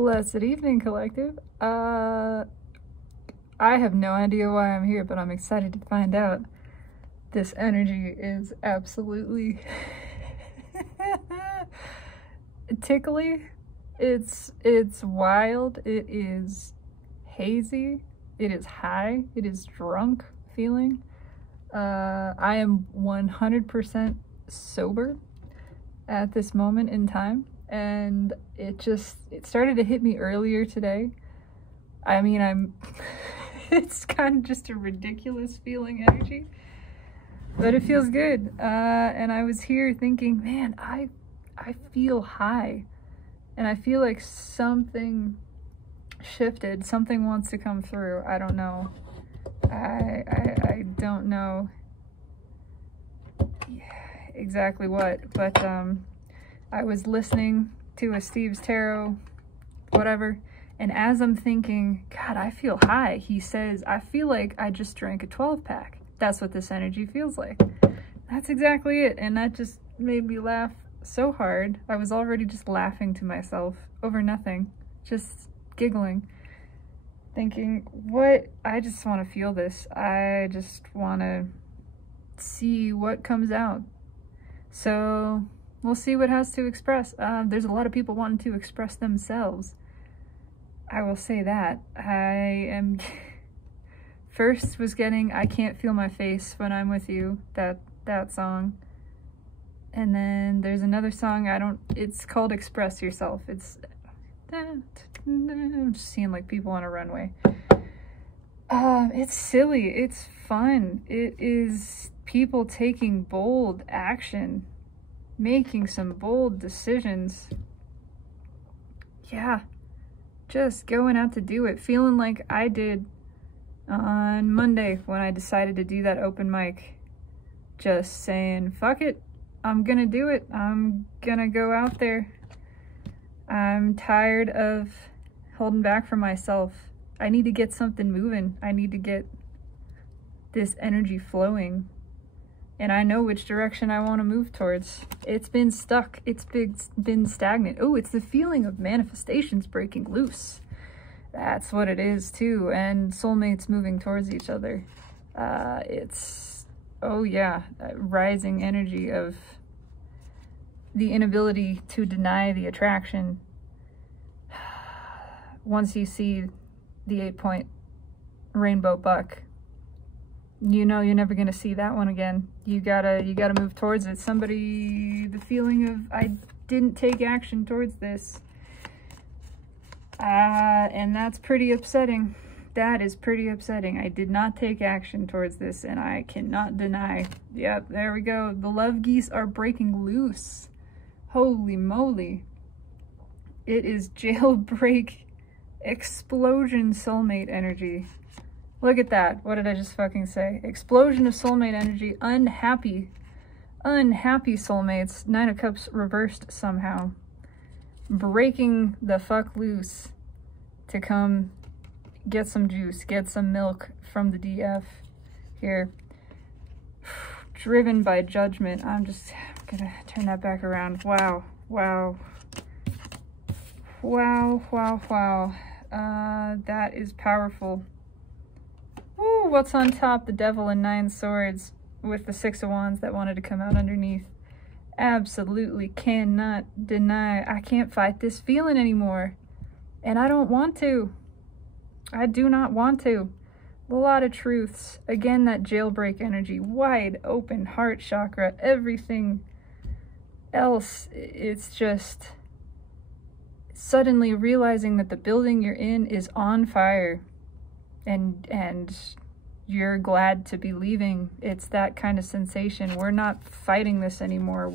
Blessed evening, collective. I have no idea why I'm here, but I'm excited to find out. This energy is absolutely tickly. It's wild. It is hazy. It is high. It is drunk feeling. I am 100% sober at this moment in time, and it started to hit me earlier today. I mean, it's kind of just a ridiculous feeling energy, but it feels good. And I was here thinking, man, I feel high, and I feel like something shifted. Something wants to come through. I don't know. I don't know exactly what, but I was listening to a Steve's Tarot, whatever, and as I'm thinking, God, I feel high, he says, I feel like I just drank a 12-pack. That's what this energy feels like. That's exactly it, and that just made me laugh so hard. I was already just laughing to myself over nothing, just giggling, thinking, what? I just want to feel this. I just want to see what comes out. So we'll see what has to express. There's a lot of people wanting to express themselves. I will say that. I am first was getting I Can't Feel My Face When I'm With You, that song. And then there's another song, it's called Express Yourself. I'm just seeing like people on a runway. It's silly, it's fun. It is people taking bold action, making some bold decisions. Yeah, just going out to do it, feeling like I did on Monday when I decided to do that open mic. Just saying, fuck it, I'm gonna do it. I'm gonna go out there. I'm tired of holding back from myself. I need to get something moving. I need to get this energy flowing. And I know which direction I want to move towards. It's been stuck. It's been stagnant. Oh, it's the feeling of manifestations breaking loose. That's what it is too. And soulmates moving towards each other. Oh yeah, rising energy of the inability to deny the attraction. Once you see the 8-point rainbow buck, you know you're never gonna see that one again. You gotta move towards it. The feeling of I didn't take action towards this, and that's pretty upsetting. That is pretty upsetting. I did not take action towards this, and I cannot deny. Yep, there we go. The love geese are breaking loose. Holy moly. It is jailbreak explosion soulmate energy. Look at that. What did I just fucking say? Explosion of soulmate energy. Unhappy soulmates. 9 of Cups reversed somehow. Breaking the fuck loose to come get some juice, get some milk from the DF here. Driven by judgment. I'm just gonna turn that back around. Wow. Wow. Wow, wow, wow. That is powerful. Ooh, what's on top? The Devil and 9 swords with the 6 of Wands that wanted to come out underneath. Absolutely cannot deny. I can't fight this feeling anymore. And I don't want to. I do not want to. A lot of truths. Again, that jailbreak energy. Wide open heart chakra. Everything else. It's just suddenly realizing that the building you're in is on fire. And you're glad to be leaving. It's that kind of sensation. We're not fighting this anymore.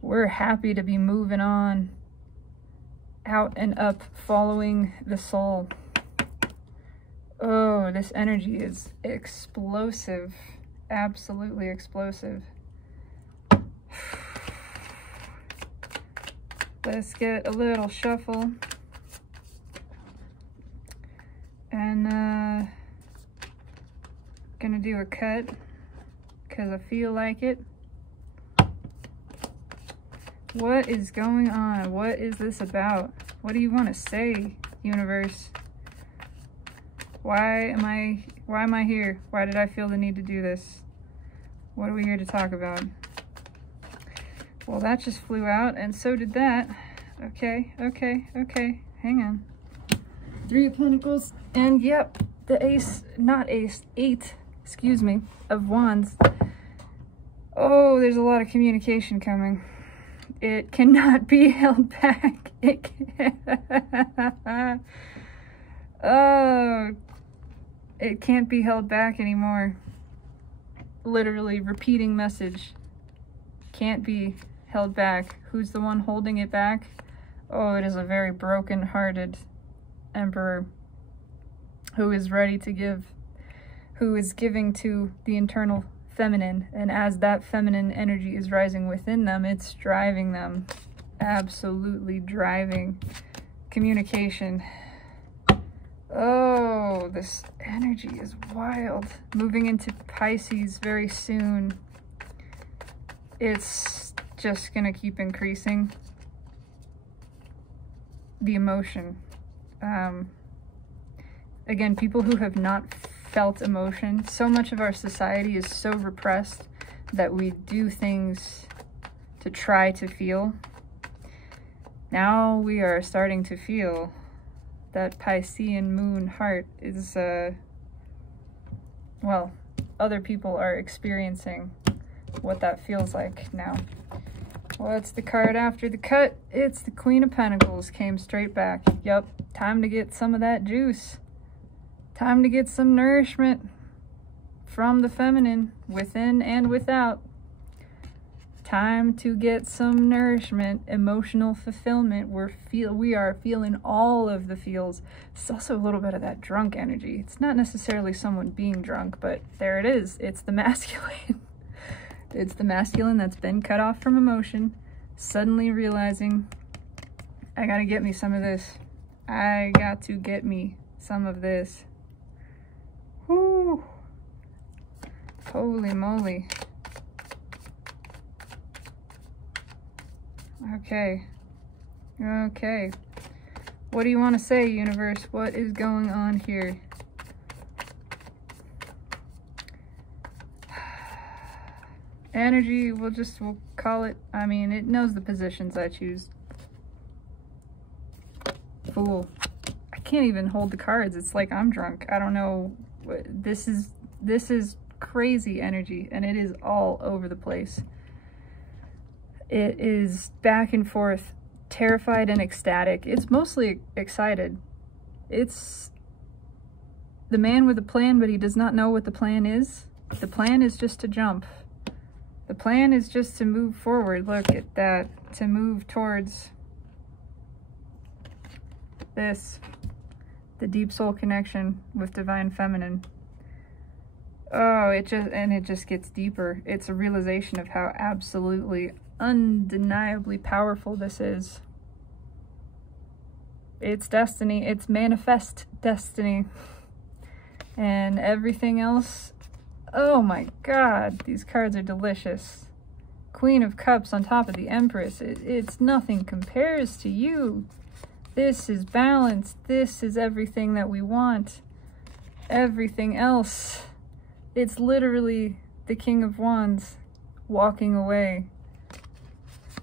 We're happy to be moving on. Out and up, following the soul. Oh, this energy is explosive. Absolutely explosive. Let's get a little shuffle. And gonna do a cut because I feel like it. What is going on? What is this about? What do you want to say, universe? Why am I here? Why did I feel the need to do this? What are we here to talk about? Well, that just flew out, and so did that. Okay. Hang on. 3 of Pentacles, and yep, the ace, not ace, 8, excuse me, of Wands. Oh, there's a lot of communication coming. It cannot be held back. It it can't be held back anymore. Literally, repeating message. Can't be held back. Who's the one holding it back? Oh, it is a very broken-hearted Emperor who is ready to give, who is giving to the internal feminine, and as that feminine energy is rising within them, it's driving them, absolutely driving communication. Oh, this energy is wild. Moving into Pisces very soon. It's just gonna keep increasing the emotion. Again, people who have not felt emotion, so much of our society is so repressed that we do things to try to feel. Now we are starting to feel that Piscean moon heart is, well, other people are experiencing what that feels like now. What's the card after the cut? It's the Queen of Pentacles, came straight back. Yup, time to get some of that juice. Time to get some nourishment from the feminine, within and without. Time to get some nourishment, emotional fulfillment. We are feeling all of the feels. It's also a little bit of that drunk energy. It's not necessarily someone being drunk, but there it is. It's the masculine. It's the masculine that's been cut off from emotion, suddenly realizing, I gotta get me some of this. I got to get me some of this. Whoo! Holy moly. Okay. Okay. What do you want to say, universe? What is going on here? Energy, we'll call it, I mean, it knows the positions I choose. Fool. I can't even hold the cards. It's like I'm drunk. I don't know. This is crazy energy, and it is all over the place. It is back and forth, terrified and ecstatic. It's mostly excited. It's the man with a plan, but he does not know what the plan is. The plan is just to jump. The plan is just to move forward. Look at that. To move towards this. The deep soul connection with divine feminine. Oh, it just gets deeper. It's a realization of how absolutely, undeniably powerful this is. It's destiny. It's manifest destiny. And everything else. Oh my God, these cards are delicious. Queen of Cups on top of the Empress. It's nothing compares to you. This is balance. This is everything that we want. Everything else. It's literally the King of Wands walking away.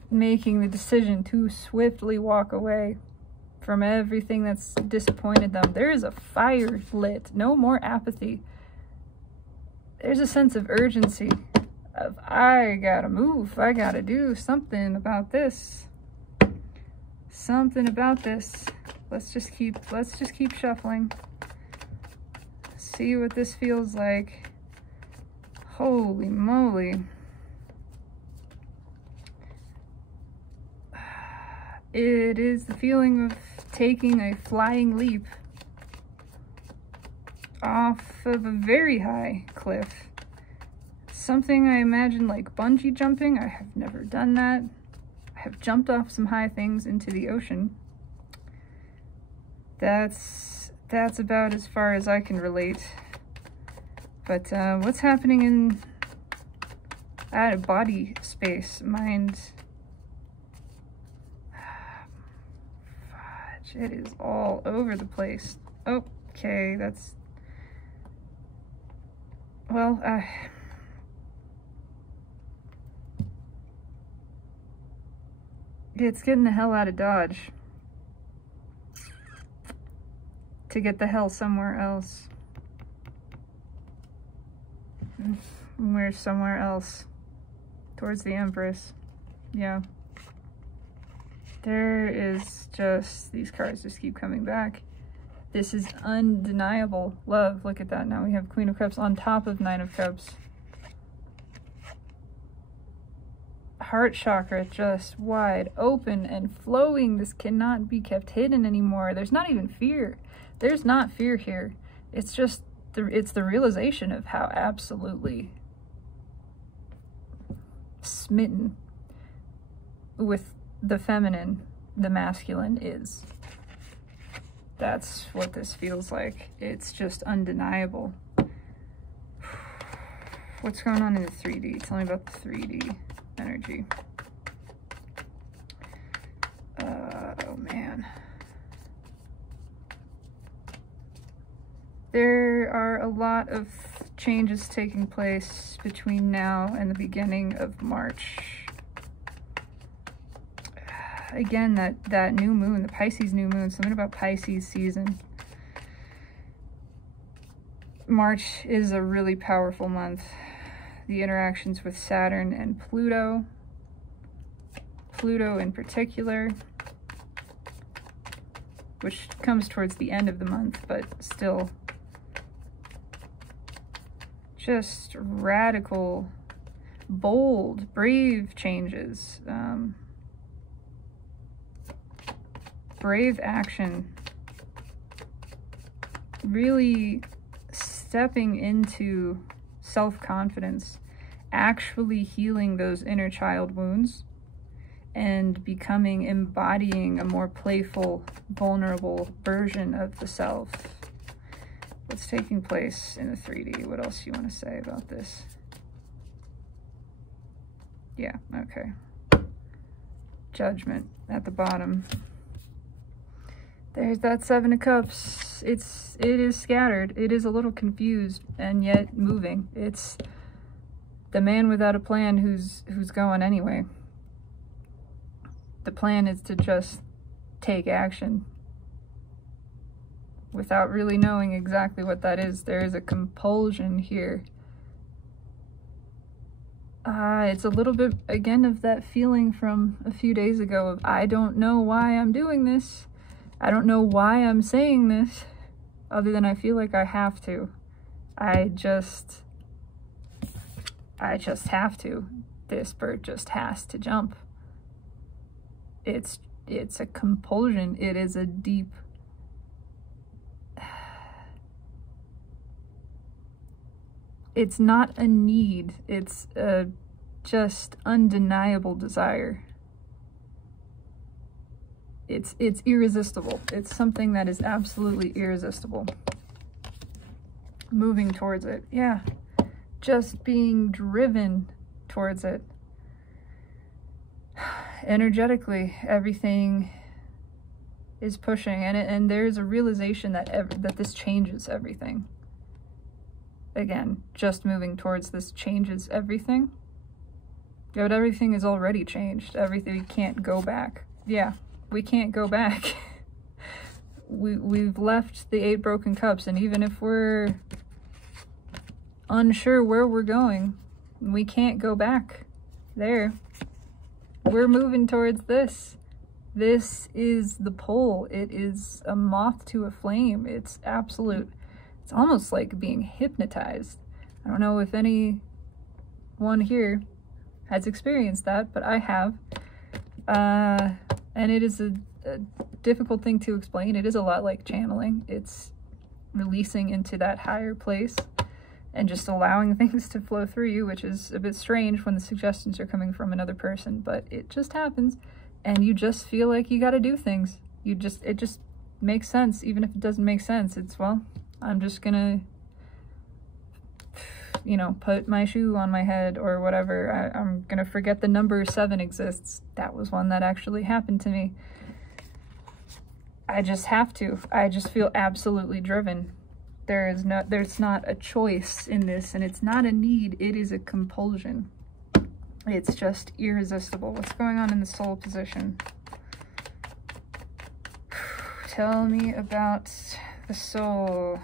Making the decision to swiftly walk away from everything that's disappointed them. There is a fire lit. No more apathy. There's a sense of urgency. Of, I gotta move. I gotta do something about this. Something about this. Let's just keep shuffling. See what this feels like. Holy moly. It is the feeling of taking a flying leap off of a very high cliff. Something I imagine like bungee jumping. I have never done that. I have jumped off some high things into the ocean. That's about as far as I can relate. But what's happening in body space, mind, It is all over the place. Okay, that's... Well, it's getting the hell out of Dodge. To get the hell somewhere else. Where's somewhere else? Towards the Empress. Yeah. There is just... These cards just keep coming back. This is undeniable love. Look at that. Now we have Queen of Cups on top of Nine of Cups. Heart chakra just wide open and flowing. This cannot be kept hidden anymore. There's not even fear. There's not fear here. It's just, it's the realization of how absolutely smitten with the feminine the masculine is. That's what this feels like. It's just undeniable. What's going on in the 3D? Tell me about the 3D energy. Oh man. There are a lot of changes taking place between now and the beginning of March. Again, that new moon, the Pisces new moon, something about Pisces season. March is a really powerful month. The interactions with Saturn and Pluto in particular, which comes towards the end of the month, but still just radical, bold, brave changes. Brave action, really stepping into self-confidence, actually healing those inner child wounds, and embodying a more playful, vulnerable version of the self. What's taking place in the 3D? What else do you want to say about this? Yeah, okay. Judgment at the bottom. There's that Seven of Cups. It is scattered. It is a little confused and yet moving. It's the man without a plan who's going anyway. The plan is to just take action without really knowing exactly what that is. There is a compulsion here. It's a little bit, again, of that feeling from a few days ago of, I don't know why I'm doing this. I don't know why I'm saying this, other than I feel like I have to. I just have to. This bird just has to jump. It's a compulsion. It is a deep... It's not a need. It's a just undeniable desire. It's irresistible. It's something that is absolutely irresistible. Moving towards it. Yeah. Just being driven towards it. Energetically, everything is pushing, and there's a realization that this changes everything. Again, just moving towards this changes everything. Yeah, but everything is already changed. Everything, we can't go back. Yeah, we can't go back. We've left the 8 broken cups, and even if we're unsure where we're going, we can't go back there. We're moving towards this. This is the pull. It is a moth to a flame. It's absolute. It's almost like being hypnotized. I don't know if anyone here has experienced that, but I have. And it is a difficult thing to explain. It is a lot like channeling. It's releasing into that higher place and just allowing things to flow through you, which is a bit strange when the suggestions are coming from another person, but it just happens, and you just feel like you gotta do things. It just makes sense, even if it doesn't make sense. It's, well, I'm just gonna, you know, put my shoe on my head or whatever. I'm gonna forget the number 7 exists. That was one that actually happened to me. I just have to. I just feel absolutely driven. There's not a choice in this, and it's not a need, it is a compulsion. It's just irresistible. What's going on in the soul position? Tell me about the soul.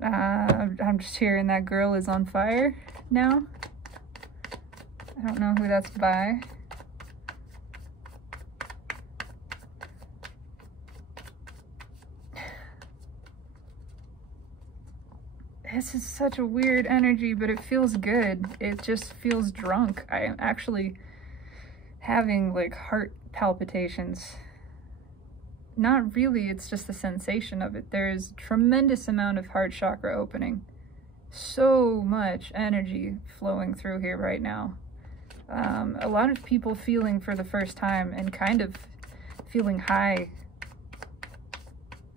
I'm just hearing that girl is on fire now. I don't know who that's by. This is such a weird energy, but it feels good. It just feels drunk. I am actually having like heart palpitations. Not really, it's just the sensation of it. There's a tremendous amount of heart chakra opening. So much energy flowing through here right now. A lot of people feeling for the first time and kind of feeling high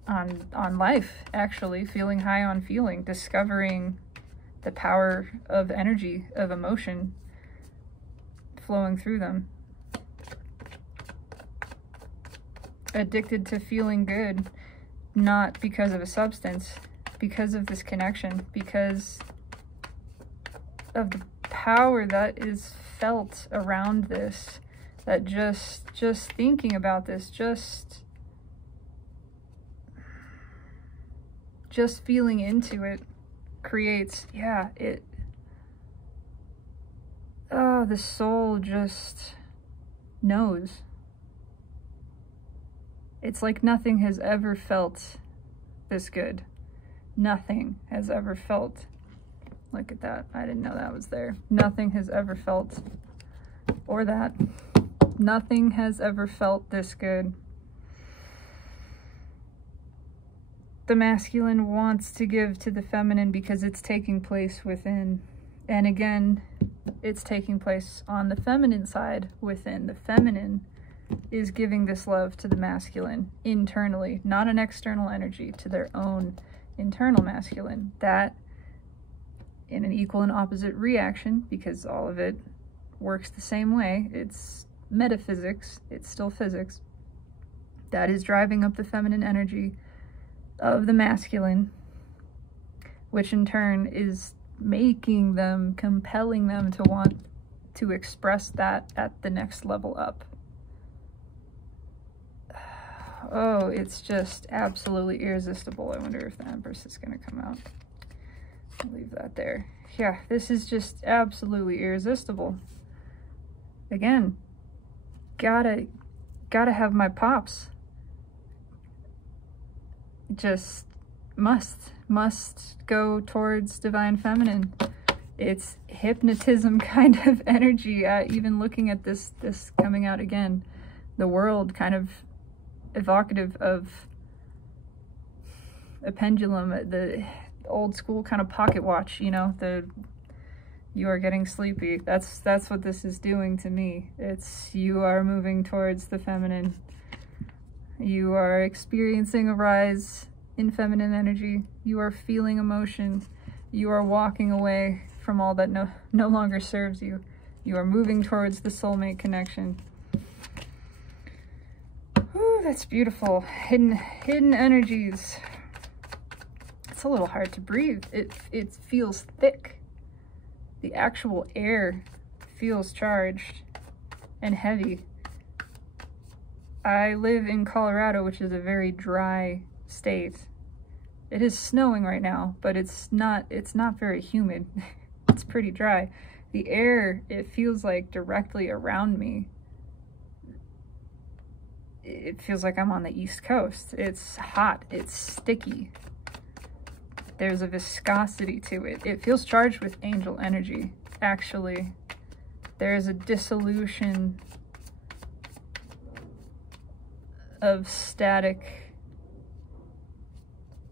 on life, actually. Feeling high on feeling, discovering the power of energy, of emotion flowing through them. Addicted to feeling good, not because of a substance, because of this connection, because of the power that is felt around this, that just thinking about this, just feeling into it creates, the soul just knows. It's like nothing has ever felt this good. Nothing has ever felt. Look at that. I didn't know that was there. Nothing has ever felt, or that. Nothing has ever felt this good. The masculine wants to give to the feminine because it's taking place within. And again, it's taking place on the feminine side within. The feminine is giving this love to the masculine internally, not an external energy, to their own internal masculine. That, in an equal and opposite reaction, because all of it works the same way, it's metaphysics, it's still physics, that is driving up the feminine energy of the masculine, which in turn is making them, compelling them to want to express that at the next level up. Oh, it's just absolutely irresistible. I wonder if the Empress is going to come out. I'll leave that there. Yeah, this is just absolutely irresistible. Again, gotta have my pops. Just must go towards divine feminine. It's hypnotism kind of energy. Even looking at this coming out again, the world kind of evocative of a pendulum, the old school kind of pocket watch, you know, you are getting sleepy. That's what this is doing to me. It's, you are moving towards the feminine. You are experiencing a rise in feminine energy. You are feeling emotion. You are walking away from all that no longer serves you. You are moving towards the soulmate connection. Ooh, that's beautiful. Hidden energies. It's a little hard to breathe. It feels thick. The actual air feels charged and heavy. I live in Colorado, which is a very dry state. It is snowing right now, but it's not very humid. It's pretty dry. The air, it feels like directly around me. It feels like I'm on the East Coast. It's hot, it's sticky. There's a viscosity to it. It feels charged with angel energy, actually. There's a dissolution of static.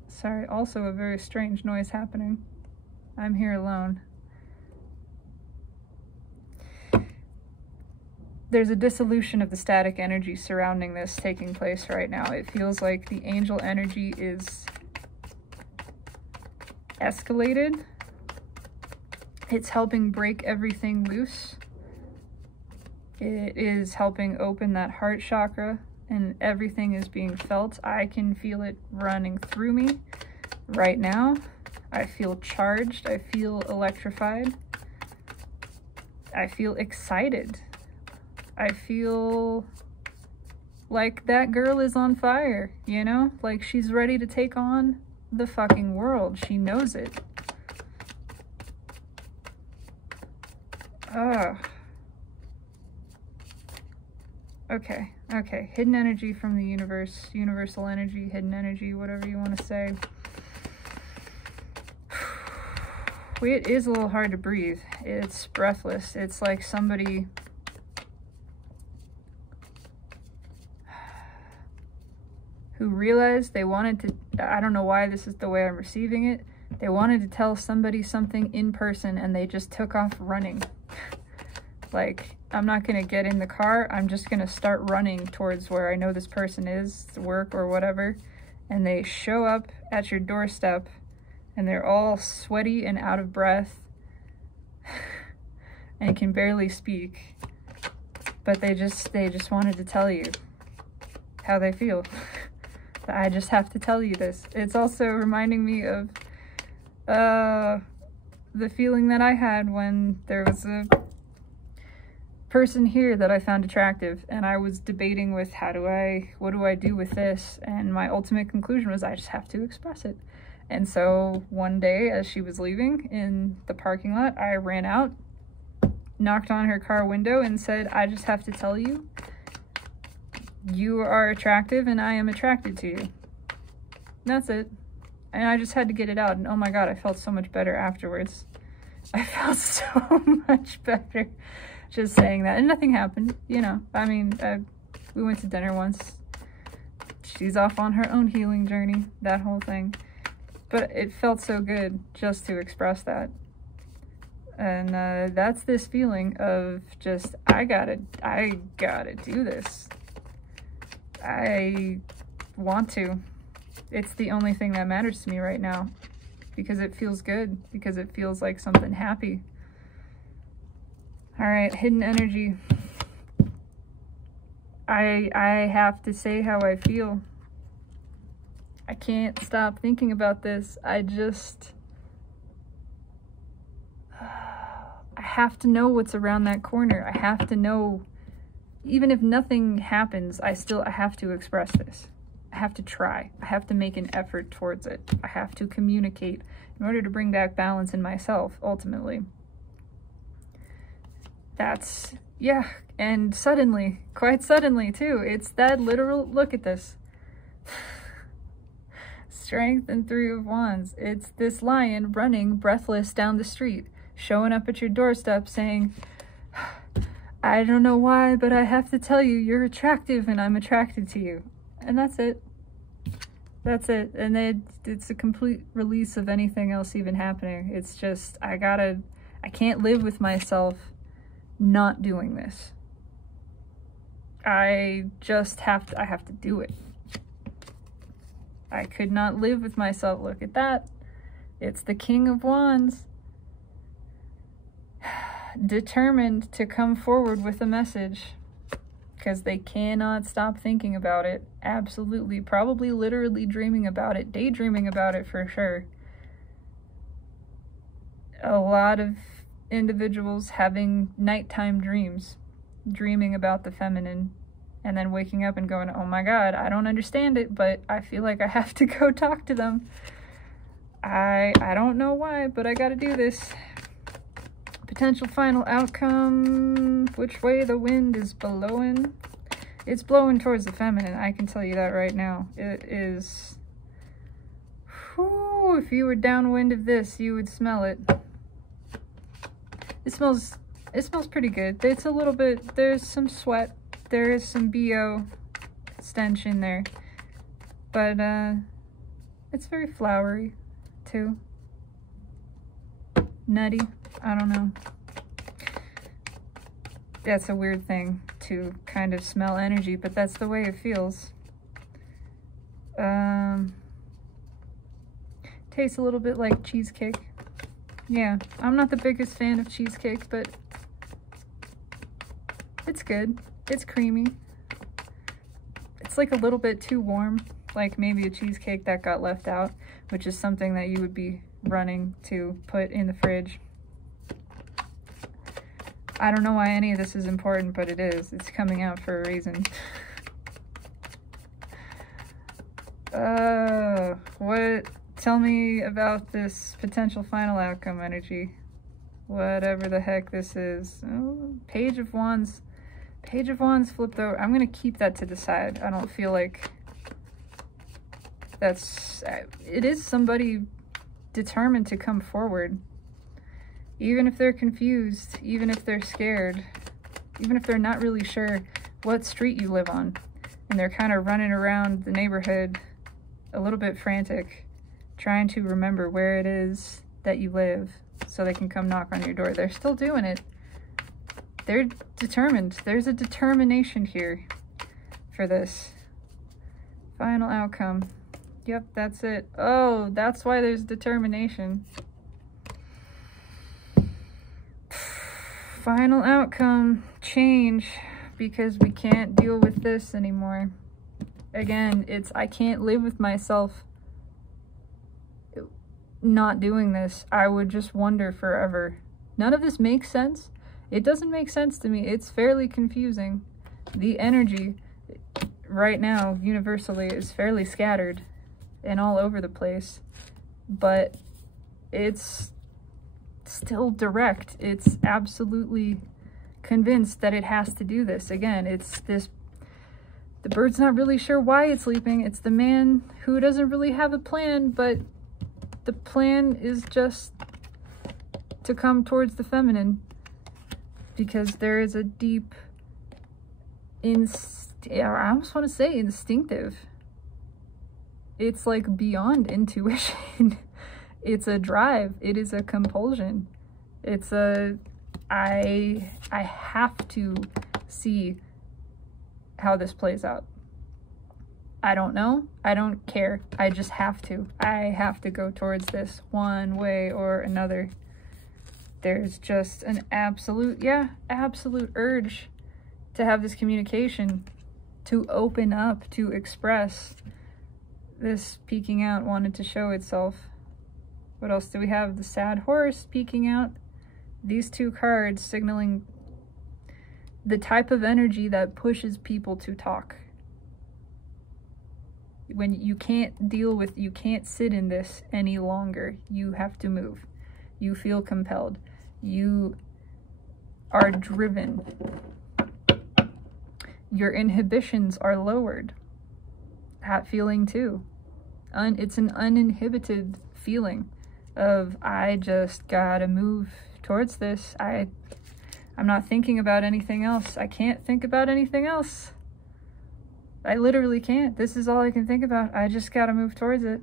Sorry, also a very strange noise happening. I'm here alone. There's a dissolution of the static energy surrounding this taking place right now. It feels like the angel energy is escalated. It's helping break everything loose It is helping open that heart chakra, and everything is being felt. I can feel it running through me right now. I feel charged. I feel electrified. I feel excited. I feel like that girl is on fire, you know? Like she's ready to take on the fucking world. She knows it. Okay. Hidden energy from the universe, universal energy, hidden energy, whatever you want to say. It is a little hard to breathe. It's breathless. It's like somebody who realized they wanted to, I don't know why this is the way I'm receiving it, they wanted to tell somebody something in person and they just took off running. Like, I'm not gonna get in the car, I'm just gonna start running towards where I know this person is, to work or whatever, and they show up at your doorstep and they're all sweaty and out of breath and can barely speak, but they just wanted to tell you how they feel. I just have to tell you this. It's also reminding me of the feeling that I had when there was a person here that I found attractive, and I was debating with what do I do with this, and my ultimate conclusion was I just have to express it. And so one day as she was leaving in the parking lot, I ran out, knocked on her car window and said, I just have to tell you, you are attractive and I am attracted to you. And that's it. And I just had to get it out, and oh my god, I felt so much better afterwards. I felt so much better just saying that, and nothing happened, you know. I mean, we went to dinner once. She's off on her own healing journey, that whole thing. But it felt so good just to express that. And that's this feeling of just, I gotta do this. I want to. It's the only thing that matters to me right now, because it feels good, because it feels like something happy. All right, hidden energy. I have to say how I feel. I can't stop thinking about this. I have to know what's around that corner. I have to know, even if nothing happens, I have to express this. I have to try. I have to make an effort towards it. I have to communicate in order to bring back balance in myself, ultimately. That's, yeah, and suddenly, quite suddenly too, it's that literal, look at this. Strength and 3 of Wands. It's this lion running breathless down the street, showing up at your doorstep saying, I don't know why, but I have to tell you, you're attractive and I'm attracted to you. And that's it. That's it. And then it's a complete release of anything else even happening. It's just, I can't live with myself not doing this. I have to do it. I could not live with myself. Look at that. It's the King of Wands. Determined to come forward with a message, because they cannot stop thinking about it. Absolutely. Probably literally dreaming about it, daydreaming about it for sure. A lot of individuals having nighttime dreams, dreaming about the feminine, and then waking up and going, oh my god, I don't understand it, but I feel like I have to go talk to them. I don't know why, but I gotta do this. Potential final outcome, which way the wind is blowing. It's blowing towards the feminine, I can tell you that right now. It is, whew, if you were downwind of this, you would smell it. It smells pretty good. It's a little bit, there's some sweat, there is some BO stench in there, but it's very flowery too. Nutty, I don't know. That's a weird thing to kind of smell energy, but that's the way it feels. Tastes a little bit like cheesecake. Yeah, I'm not the biggest fan of cheesecake, but It's good. It's creamy. It's like a little bit too warm, like maybe a cheesecake that got left out, which is something that you would be running to put in the fridge. I don't know why any of this is important, but it is. It's coming out for a reason. Tell me about this potential final outcome energy. Whatever the heck this is. Oh, Page of Wands. Page of Wands flipped over. I'm going to keep that to the side. I don't feel like that's... It is somebody determined to come forward. Even if they're confused, even if they're scared, even if they're not really sure what street you live on, and they're kind of running around the neighborhood a little bit frantic, trying to remember where it is that you live so they can come knock on your door. They're still doing it. They're determined. There's a determination here for this. Final outcome. Yep, that's it. Oh, that's why there's determination. Final outcome, change, because we can't deal with this anymore. Again, I can't live with myself not doing this. I would just wonder forever. None of this makes sense. It doesn't make sense to me. It's fairly confusing. The energy right now, universally, is fairly scattered and all over the place, but it's still direct. It's absolutely convinced that it has to do this. Again, it's this, the bird's not really sure why it's leaping. It's the man who doesn't really have a plan, but the plan is just to come towards the feminine, because there is a deep, I almost want to say instinctive. It's like beyond intuition. It's a drive. It is a compulsion. It's a, I have to see how this plays out. I don't know. I don't care. I just have to. I have to go towards this one way or another. There's just an absolute urge to have this communication, to open up, to express. This peeking out wanted to show itself. What else do we have? The sad horse peeking out. These two cards signaling the type of energy that pushes people to talk. When you can't deal with, you can't sit in this any longer. You have to move. You feel compelled. You are driven. Your inhibitions are lowered. That feeling too. It's an uninhibited feeling of, I just gotta move towards this. I'm not thinking about anything else. I can't think about anything else. I literally can't. This is all I can think about. I just gotta move towards it.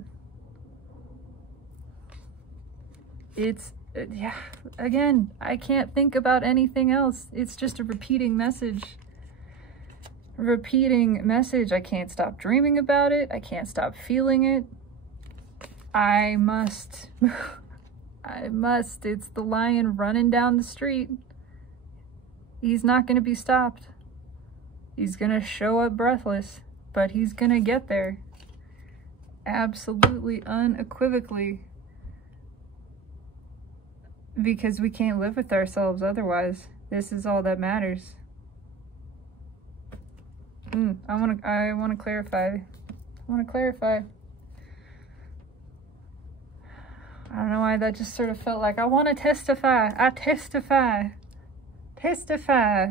Yeah, again, I can't think about anything else. It's just a repeating message. I can't stop dreaming about it. I can't stop feeling it. I must. It's the lion running down the street. He's not going to be stopped. He's going to show up breathless, but he's going to get there. Absolutely, unequivocally. Because we can't live with ourselves otherwise. This is all that matters. I want to clarify. I don't know why that just sort of felt like, I want to testify. I testify.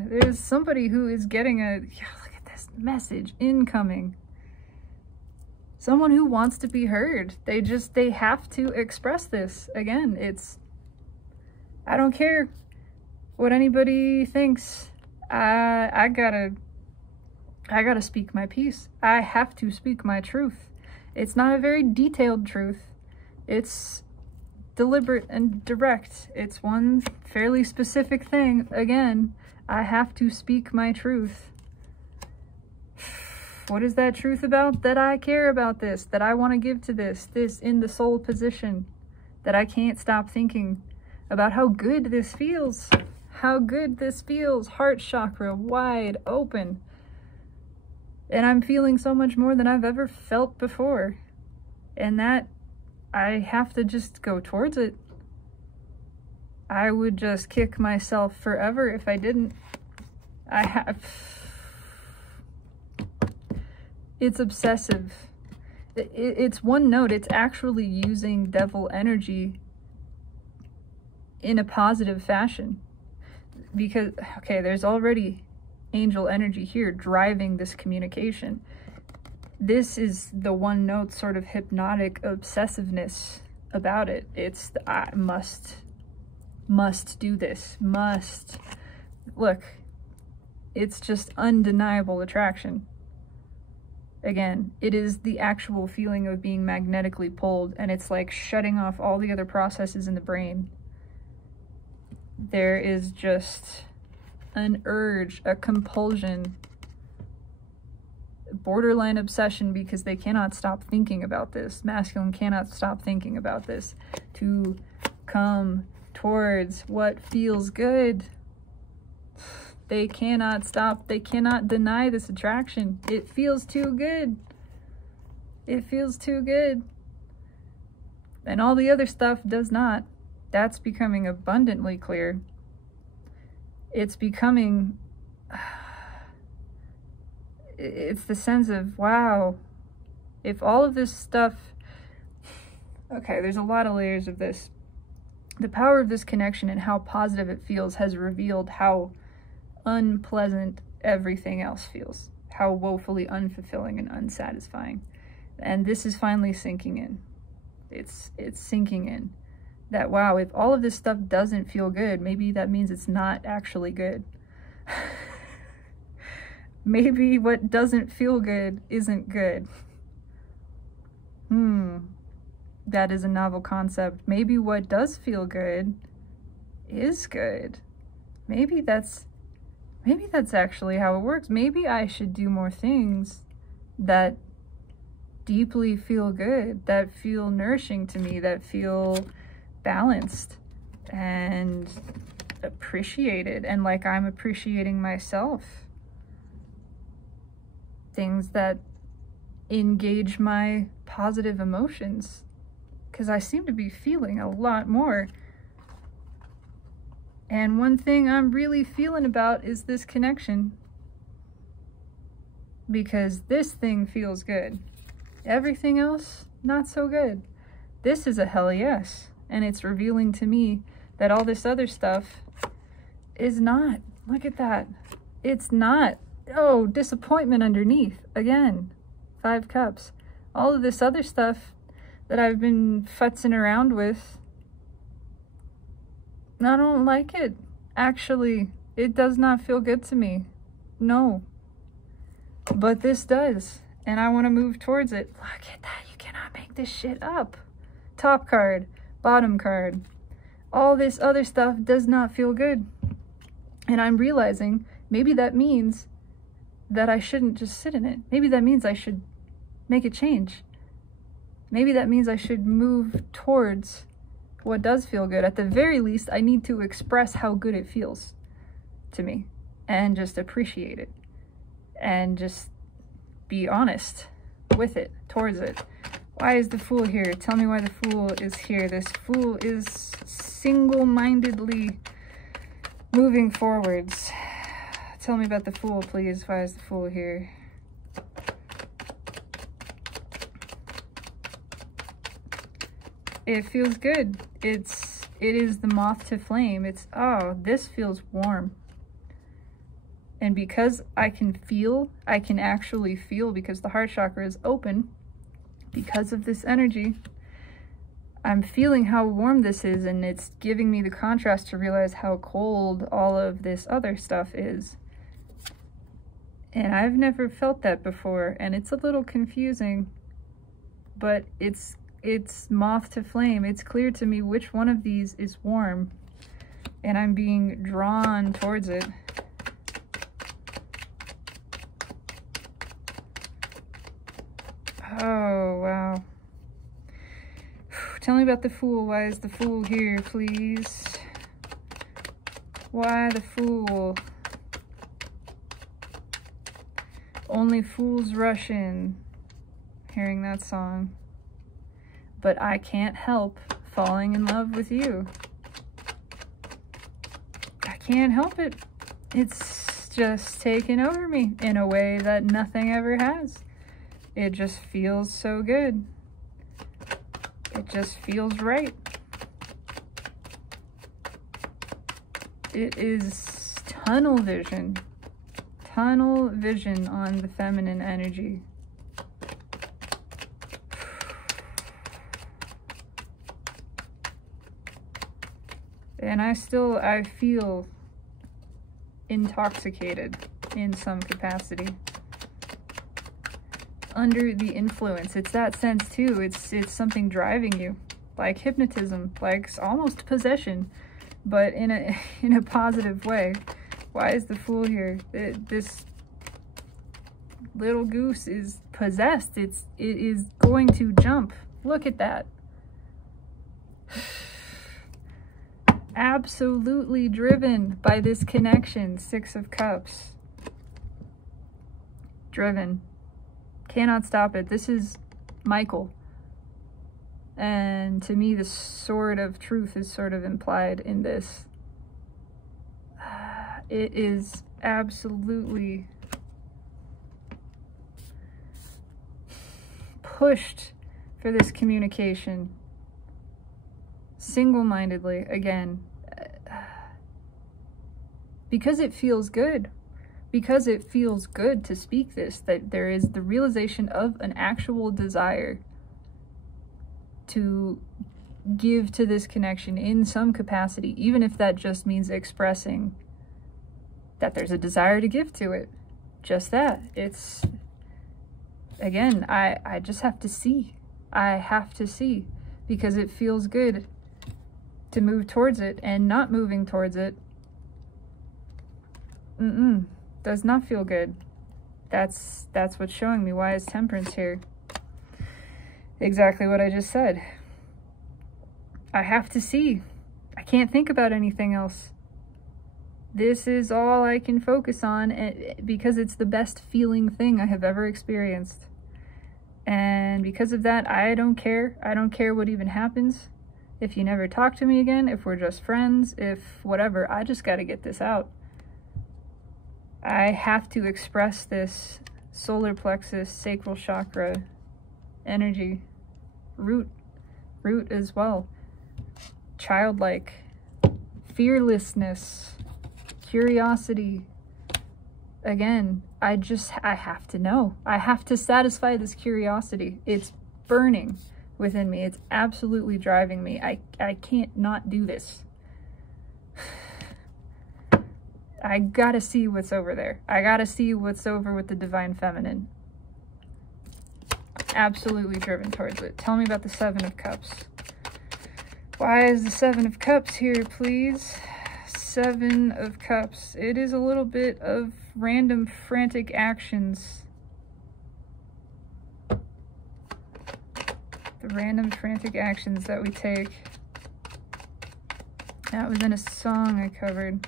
There's somebody who is getting look at this message incoming. Someone who wants to be heard. They have to express this. Again, I don't care what anybody thinks. I gotta speak my piece. I have to speak my truth. It's not a very detailed truth. It's deliberate and direct. It's one fairly specific thing. Again, I have to speak my truth. What is that truth about? That I care about this, that I want to give to this in the soul position, that I can't stop thinking about how good this feels, how good this feels. Heart chakra wide open. And I'm feeling so much more than I've ever felt before. And that, I have to just go towards it. I would just kick myself forever if I didn't. It's obsessive. It's one note. It's actually using devil energy in a positive fashion. Because, okay, there's already angel energy here driving this communication. This is the one note sort of hypnotic obsessiveness about it. It's the, I must do this, must. Look, it's just undeniable attraction. Again, it is the actual feeling of being magnetically pulled, and it's like shutting off all the other processes in the brain. There is just an urge, a compulsion, borderline obsession, because they cannot stop thinking about this. Masculine cannot stop thinking about this. To come towards what feels good. They cannot stop. They cannot deny this attraction. It feels too good. It feels too good. And all the other stuff does not. That's becoming abundantly clear. It's becoming... It's the sense of, wow, if all of this stuff... Okay, there's a lot of layers of this. The power of this connection and how positive it feels has revealed how unpleasant everything else feels, how woefully unfulfilling and unsatisfying. And this is finally sinking in. It's sinking in that, wow, if all of this stuff doesn't feel good, maybe that means it's not actually good. Maybe what doesn't feel good isn't good. That is a novel concept. Maybe what does feel good is good. Maybe that's actually how it works. Maybe I should do more things that deeply feel good, that feel nourishing to me, that feel balanced and appreciated, and like I'm appreciating myself. Things that engage my positive emotions, because I seem to be feeling a lot more. And one thing I'm really feeling about is this connection, because this thing feels good. Everything else, not so good. This is a hell yes, and it's revealing to me that all this other stuff is not. Look at that. It's not. Oh, disappointment underneath. Again, 5 cups. All of this other stuff that I've been futzing around with, I don't like it. Actually, it does not feel good to me. No. But this does. And I want to move towards it. Look at that. You cannot make this shit up. Top card. Bottom card. All this other stuff does not feel good. And I'm realizing maybe that means that I shouldn't just sit in it. Maybe that means I should make a change. Maybe that means I should move towards what does feel good. At the very least, I need to express how good it feels to me and just appreciate it and just be honest with it, towards it. Why is the Fool here? Tell me why the Fool is here. This Fool is single-mindedly moving forwards. Tell me about the Fool, please. Why is the Fool here? It feels good. It is the moth to flame. It's, oh, this feels warm. And because I can actually feel, because the heart chakra is open, because of this energy, I'm feeling how warm this is, and it's giving me the contrast to realize how cold all of this other stuff is. And I've never felt that before, and it's a little confusing, but it's moth to flame. It's clear to me which one of these is warm, and I'm being drawn towards it. Oh, wow. Tell me about the Fool. Why is the Fool here, please? Why the fool? Only fools rush in. Hearing that song. But I can't help falling in love with you. I can't help it. It's just taken over me in a way that nothing ever has. It just feels so good. It just feels right. It is tunnel vision. Tunnel vision on the feminine energy. And I feel intoxicated in some capacity. Under the influence. It's that sense too. It's something driving you. Like hypnotism, like almost possession, but in a positive way. Why is the fool here? This little goose is possessed. It is going to jump. Look at that. Absolutely driven by this connection. 6 of Cups. Driven. Cannot stop it. This is Michael. And to me, the sword of truth is sort of implied in this. It is absolutely pushed for this communication. Single-mindedly, again. Because it feels good. Because it feels good to speak this, that there is the realization of an actual desire to give to this connection in some capacity, even if that just means expressing that there's a desire to give to it. Just that. It's, again, I just have to see. I have to see, because it feels good to move towards it, and not moving towards it does not feel good. That's what's showing me. Why is Temperance here? Exactly what I just said. I have to see. I can't think about anything else. This is all I can focus on, because it's the best feeling thing I have ever experienced. And because of that, I don't care. I don't care what even happens. If you never talk to me again, if we're just friends, if whatever, I just got to get this out. I have to express this solar plexus, sacral chakra energy, root as well. Childlike, fearlessness, curiosity. Again, I have to know. I have to satisfy this curiosity. It's burning within me. It's absolutely driving me. I can't not do this. I gotta see what's over there. I gotta see what's over with the Divine Feminine. Absolutely driven towards it. Tell me about the 7 of Cups. Why is the 7 of Cups here, please? 7 of Cups. It is a little bit of random frantic actions. The random frantic actions that we take. That was in a song I covered.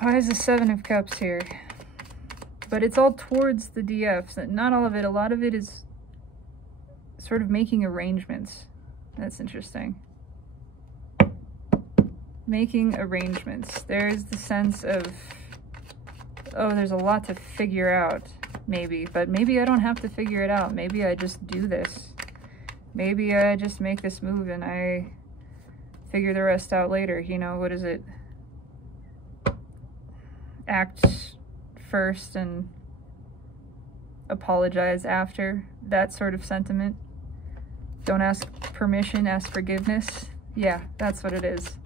Why is the 7 of Cups here? But it's all towards the DFs. Not all of it. A lot of it is sort of making arrangements. That's interesting. Making arrangements. There's the sense of, oh, there's a lot to figure out, maybe. But maybe I don't have to figure it out. Maybe I just do this. Maybe I just make this move and I figure the rest out later. You know, what is it? Act first and apologize after. That sort of sentiment. Don't ask permission, ask forgiveness. Yeah, that's what it is.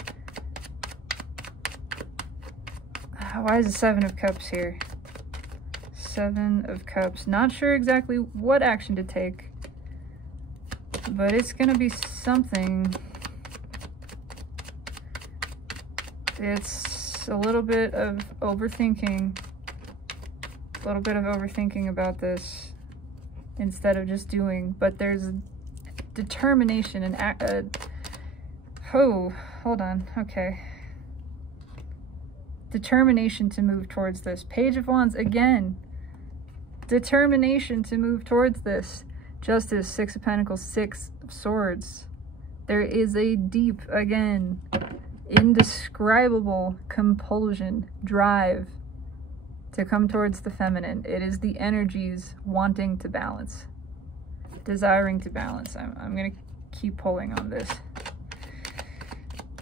Why is the 7 of Cups here? 7 of Cups. Not sure exactly what action to take, but it's gonna be something. It's a little bit of overthinking. A little bit of overthinking about this instead of just doing. But there's a determination and Oh, hold on. Okay. Determination to move towards this. Page of Wands again. Determination to move towards this. Justice, Six of Pentacles, Six of Swords. There is a deep, again, indescribable compulsion, drive to come towards the feminine. It is the energies wanting to balance, desiring to balance. I'm going to keep pulling on this.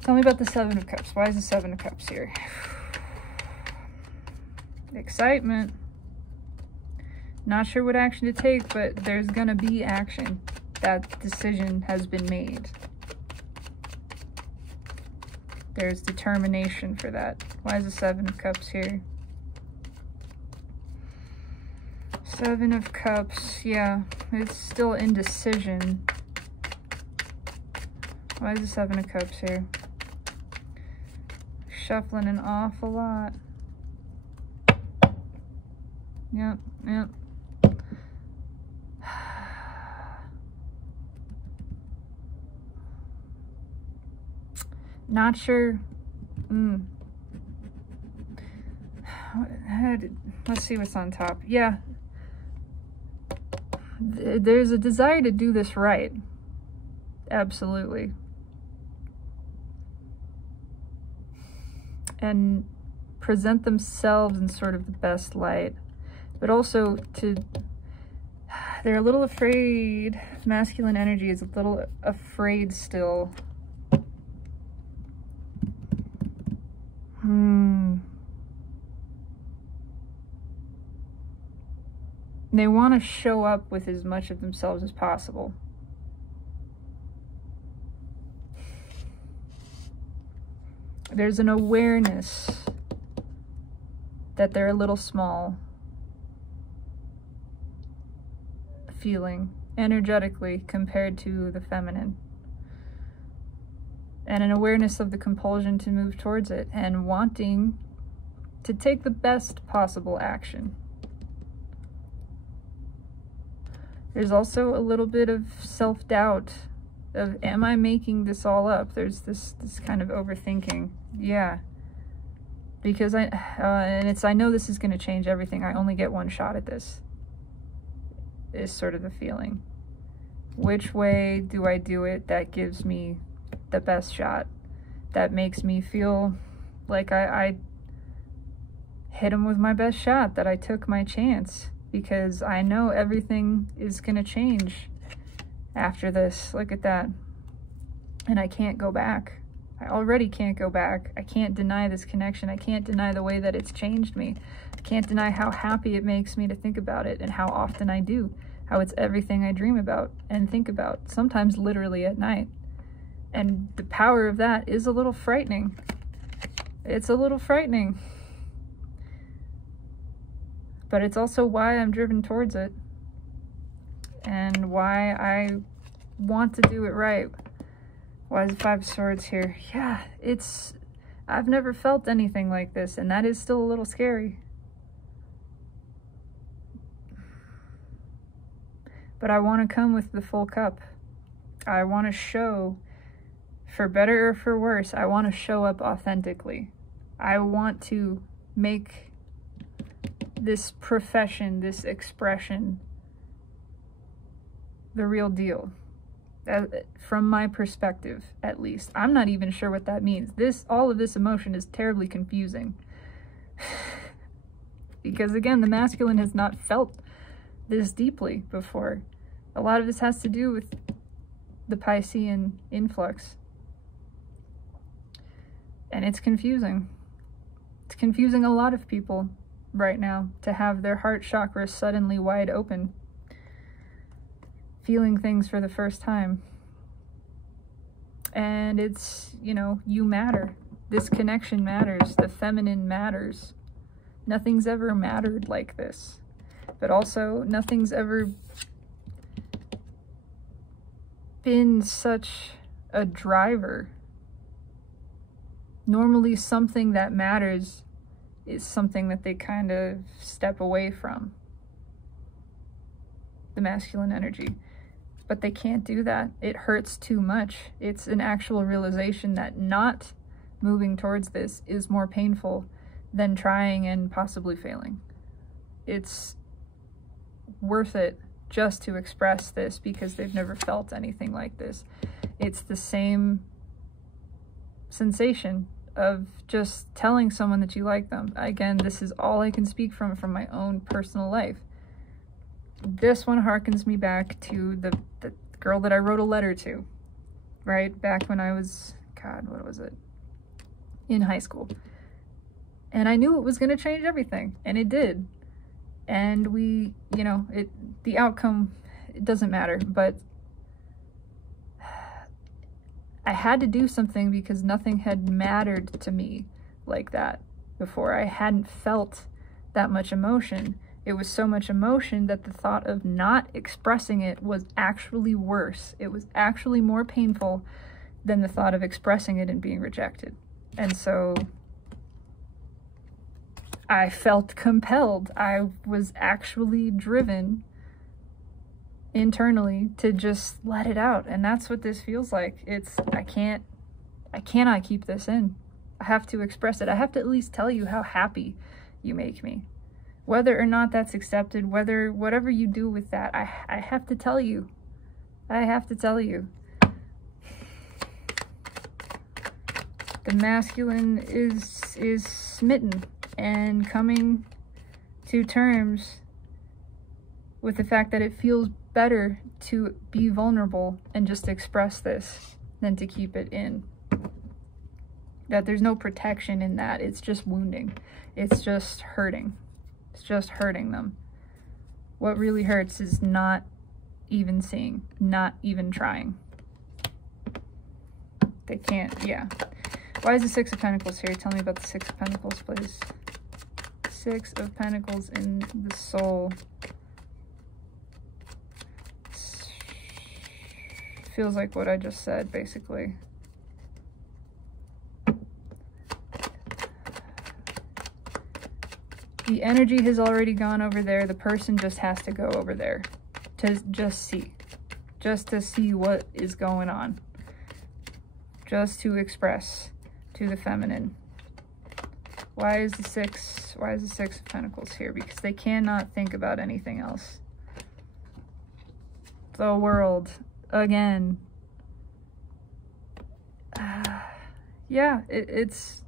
Tell me about the Seven of Cups. Why is the Seven of Cups here? Excitement. Not sure what action to take, but there's gonna be action. That decision has been made. There's determination for that. Why is the Seven of Cups here? Seven of Cups, yeah, it's still indecision. Why is the Seven of Cups here? Shuffling an awful lot. Yep, yep. Not sure. Let's see what's on top. Yeah. There's a desire to do this right. Absolutely. And present themselves in sort of the best light. But also they're a little afraid. Masculine energy is a little afraid still. They want to show up with as much of themselves as possible. There's an awareness that they're a little small. Feeling energetically compared to the feminine. And an awareness of the compulsion to move towards it and wanting to take the best possible action. There's also a little bit of self-doubt of, am I making this all up? There's this kind of overthinking. Yeah. Because I know this is going to change everything. I only get one shot at this. Is sort of the feeling. Which way do I do it that gives me the best shot? That makes me feel like I hit him with my best shot, that I took my chance. Because I know everything is going to change after this. Look at that. And I can't go back. I already can't go back. I can't deny this connection. I can't deny the way that it's changed me. I can't deny how happy it makes me to think about it and how often I do. How it's everything I dream about and think about, sometimes literally at night. And the power of that is a little frightening. It's a little frightening. But it's also why I'm driven towards it. And why I want to do it right. Why is the Five of Swords here? Yeah, I've never felt anything like this, and that is still a little scary. But I want to come with the full cup. I want to show, for better or for worse, I want to show up authentically. I want to make this profession, this expression, the real deal. From my perspective, at least. I'm not even sure what that means. All of this emotion is terribly confusing. Because again, the masculine has not felt this deeply before. A lot of this has to do with the Piscean influx. And it's confusing. It's confusing a lot of people right now to have their heart chakra suddenly wide open. Feeling things for the first time. And it's, you matter. This connection matters. The feminine matters. Nothing's ever mattered like this. But also, nothing's ever been such a driver. Normally, something that matters is something that they kind of step away from. The masculine energy. but they can't do that. It hurts too much. It's an actual realization that not moving towards this is more painful than trying and possibly failing. It's worth it just to express this because they've never felt anything like this. It's the same sensation of just telling someone that you like them. Again, this is all I can speak from my own personal life. This one harkens me back to the girl that I wrote a letter to, right? Back when I was, God, what was it? In high school. And I knew it was going to change everything, and it did. And we, you know, the outcome, it doesn't matter, but I had to do something because nothing had mattered to me like that before. I hadn't felt that much emotion. It was so much emotion that the thought of not expressing it was actually worse. It was actually more painful than the thought of expressing it and being rejected. And so I felt compelled. I was actually driven internally to just let it out. And that's what this feels like. I cannot keep this in. I have to express it. I have to at least tell you how happy you make me. Whether or not that's accepted, whatever you do with that, I have to tell you. I have to tell you. The masculine is smitten and coming to terms with the fact that it feels better to be vulnerable and just express this than to keep it in. That there's no protection in that. It's just wounding. It's just hurting. It's just hurting them. What really hurts is not even seeing, not even trying. They can't, yeah. Why is the Six of Pentacles here? Tell me about the Six of Pentacles, please. Six of Pentacles in the soul. Feels like what I just said, basically. The energy has already gone over there. The person just has to go over there to just to see what is going on. Just to express to the feminine. Why is the Six of Pentacles here? Because they cannot think about anything else. The world. Again. Yeah, it's...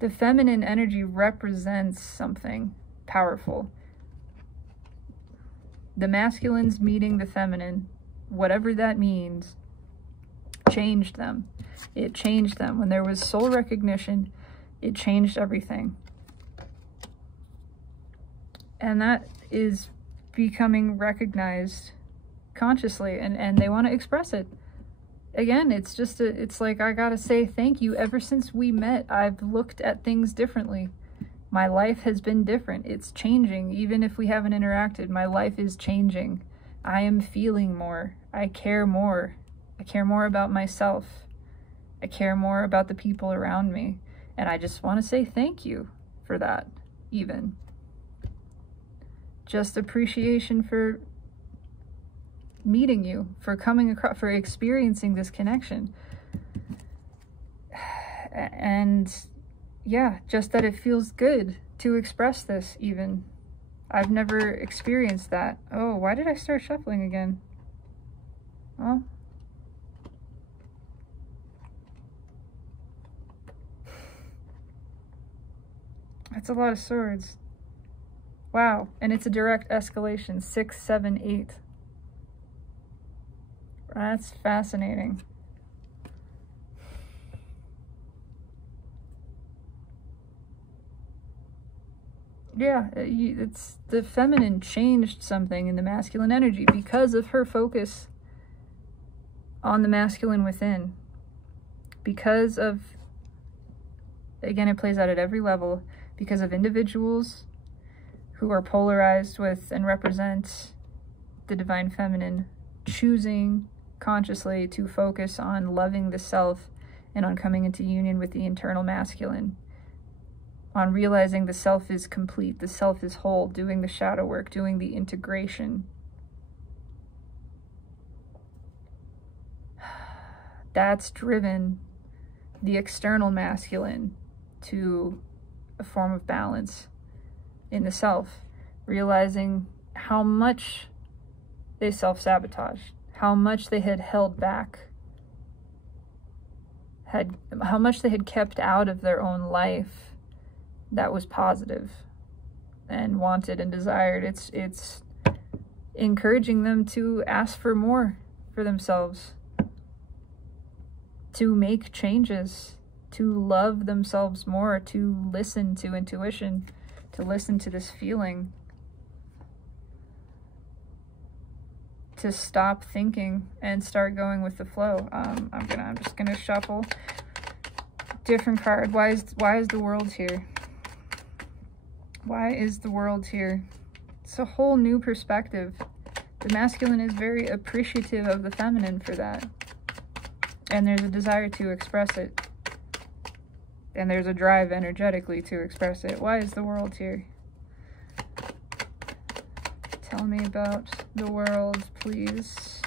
The feminine energy represents something powerful. The masculines meeting the feminine, whatever that means, changed them. It changed them. When there was soul recognition, it changed everything. And that is becoming recognized consciously, and they want to express it. Again, it's just it's like, I gotta say thank you. Ever since we met, I've looked at things differently. My life has been different. It's changing. Even if we haven't interacted, my life is changing. I am feeling more. I care more. I care more about myself. I care more about the people around me. And I just want to say thank you for that, even. Just appreciation for meeting you, for coming across, for experiencing this connection. And yeah, just that it feels good to express this even. I've never experienced that. Oh, why did I start shuffling again? Well, that's a lot of swords. Wow, and it's a direct escalation. 6, 7, 8. That's fascinating. Yeah, it's the feminine changed something in the masculine energy because of her focus on the masculine within. Because of, again, it plays out at every level, because of individuals who are polarized with and represent the divine feminine, choosing consciously to focus on loving the self and on coming into union with the internal masculine. on realizing the self is complete, the self is whole, doing the shadow work, doing the integration. That's driven the external masculine to a form of balance in the self, realizing how much they self-sabotaged, how much they had held back, how much they had kept out of their own life that was positive and wanted and desired. It's encouraging them to ask for more for themselves, to make changes, to love themselves more, to listen to intuition, to listen to this feeling, to stop thinking and start going with the flow. I'm just gonna shuffle. Different card. Why is the world here? Why is the world here? It's a whole new perspective. The masculine is very appreciative of the feminine for that. And there's a desire to express it. And there's a drive energetically to express it. Why is the world here? Tell me about the world, please.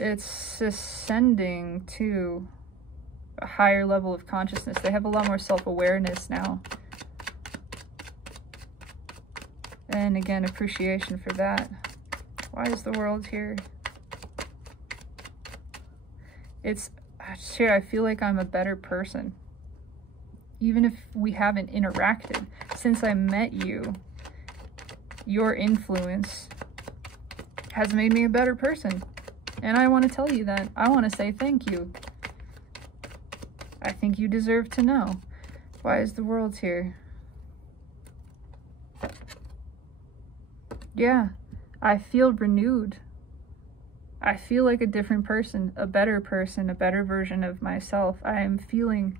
It's ascending to a higher level of consciousness. They have a lot more self-awareness now. And again, appreciation for that. Why is the world here? It's here, I feel like I'm a better person. Even if we haven't interacted. Since I met you, your influence has made me a better person. And I want to tell you that. I want to say thank you. I think you deserve to know. Why is the world here? Yeah, I feel renewed. I feel like a different person, a better version of myself. I am feeling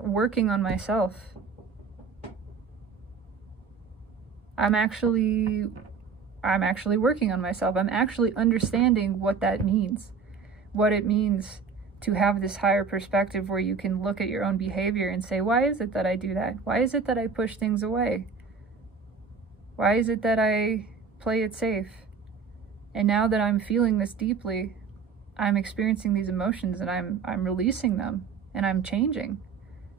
working on myself. I'm actually working on myself. I'm actually understanding what that means. What it means to have this higher perspective where you can look at your own behavior and say, why is it that I do that? Why is it that I push things away? Why is it that I play it safe? And now that I'm feeling this deeply, I'm experiencing these emotions and I'm releasing them and I'm changing.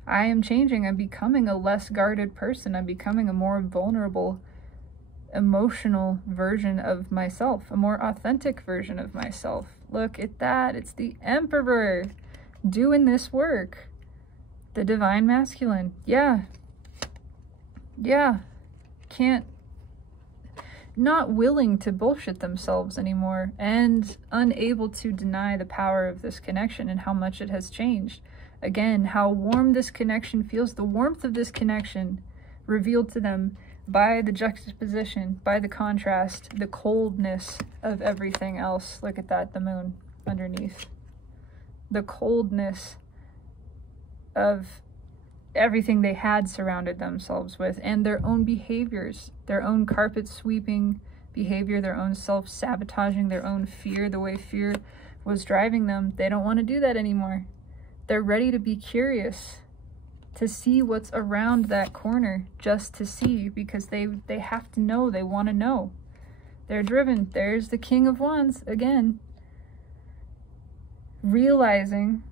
I am changing. I'm becoming a less guarded person. I'm becoming a more vulnerable, emotional version of myself, a more authentic version of myself. Look at that. It's the Emperor doing this work. The divine masculine. Yeah. Not willing to bullshit themselves anymore and unable to deny the power of this connection and how much it has changed. Again, how warm this connection feels, the warmth of this connection revealed to them by the juxtaposition, by the contrast, the coldness of everything else. Look at that, the moon underneath. The coldness of everything they had surrounded themselves with, and their own behaviors, their own carpet sweeping behavior, their own self-sabotaging, their own fear, the way fear was driving them. They don't want to do that anymore. They're ready to be curious, to see what's around that corner, just to see, because they have to know, they want to know. They're driven. There's the King of Wands again, realizing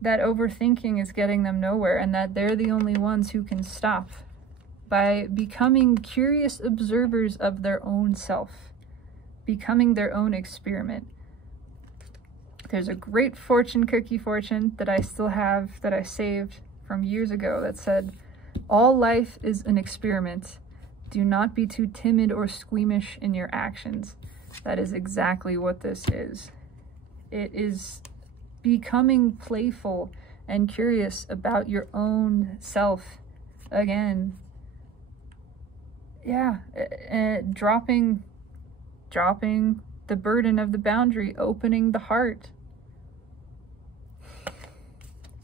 that overthinking is getting them nowhere and that they're the only ones who can stop by becoming curious observers of their own self, becoming their own experiment. There's a great fortune cookie that I still have, that I saved from years ago, that said, all life is an experiment. Do not be too timid or squeamish in your actions. That is exactly what this is. It is becoming playful and curious about your own self again. Yeah, dropping the burden of the boundary, opening the heart,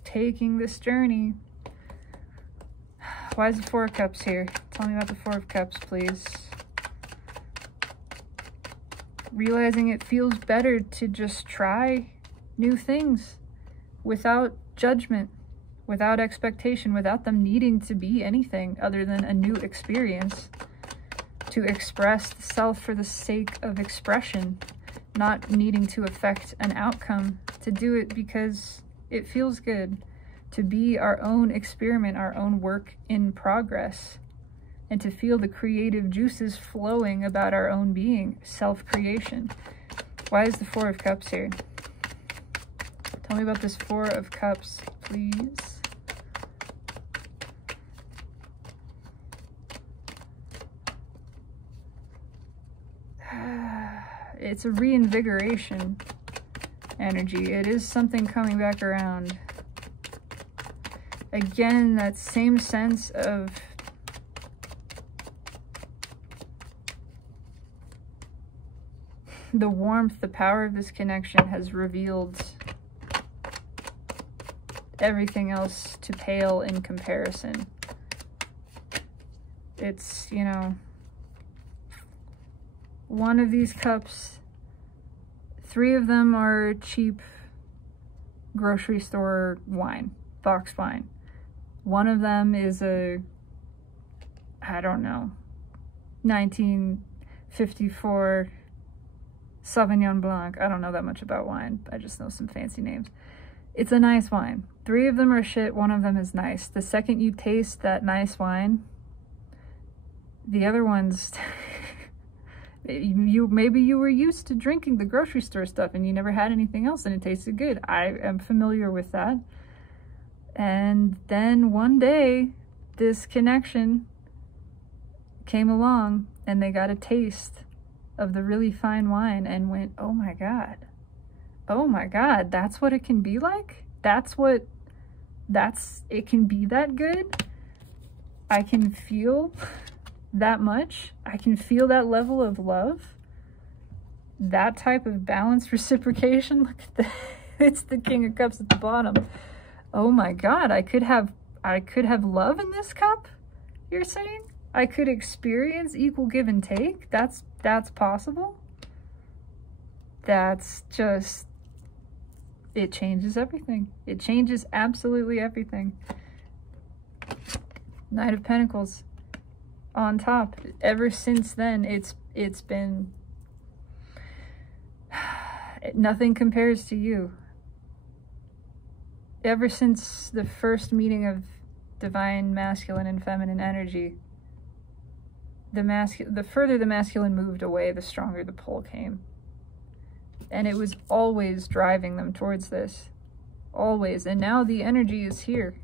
taking this journey. Why is the Four of Cups here? Tell me about the Four of Cups, please. realizing it feels better to just try new things without judgment, without expectation, without them needing to be anything other than a new experience. To express the self for the sake of expression, not needing to affect an outcome, to do it because it feels good, to be our own experiment, our own work in progress, and to feel the creative juices flowing about our own being, self-creation. Why is the Four of Cups here? Tell me about this Four of Cups, please. It's a reinvigoration energy. It is something coming back around. Again, that same sense of the warmth, the power of this connection has revealed everything else to pale in comparison. It's, you know, one of these cups, 3 of them are cheap grocery store wine, box wine. One of them is a, I don't know, 1954 Sauvignon Blanc. I don't know that much about wine. I just know some fancy names. It's a nice wine. 3 of them are shit. 1 of them is nice. The second you taste that nice wine, the other ones, maybe you were used to drinking the grocery store stuff and you never had anything else and it tasted good. I am familiar with that. And then one day, this connection came along and they got a taste of the really fine wine and went, oh my God, that's what it can be like? It can be that good? I can feel that much? I can feel that level of love? That type of balanced reciprocation? Look at that. It's the King of Cups at the bottom. Oh my God, I could have love in this cup, you're saying? I could experience equal give and take? That's possible? That's just, it changes everything. It changes absolutely everything. Knight of Pentacles on top. Ever since then, it's been, nothing compares to you. Ever since the first meeting of divine masculine and feminine energy, the further the masculine moved away, the stronger the pull came. And it was always driving them towards this. Always. And now the energy is here.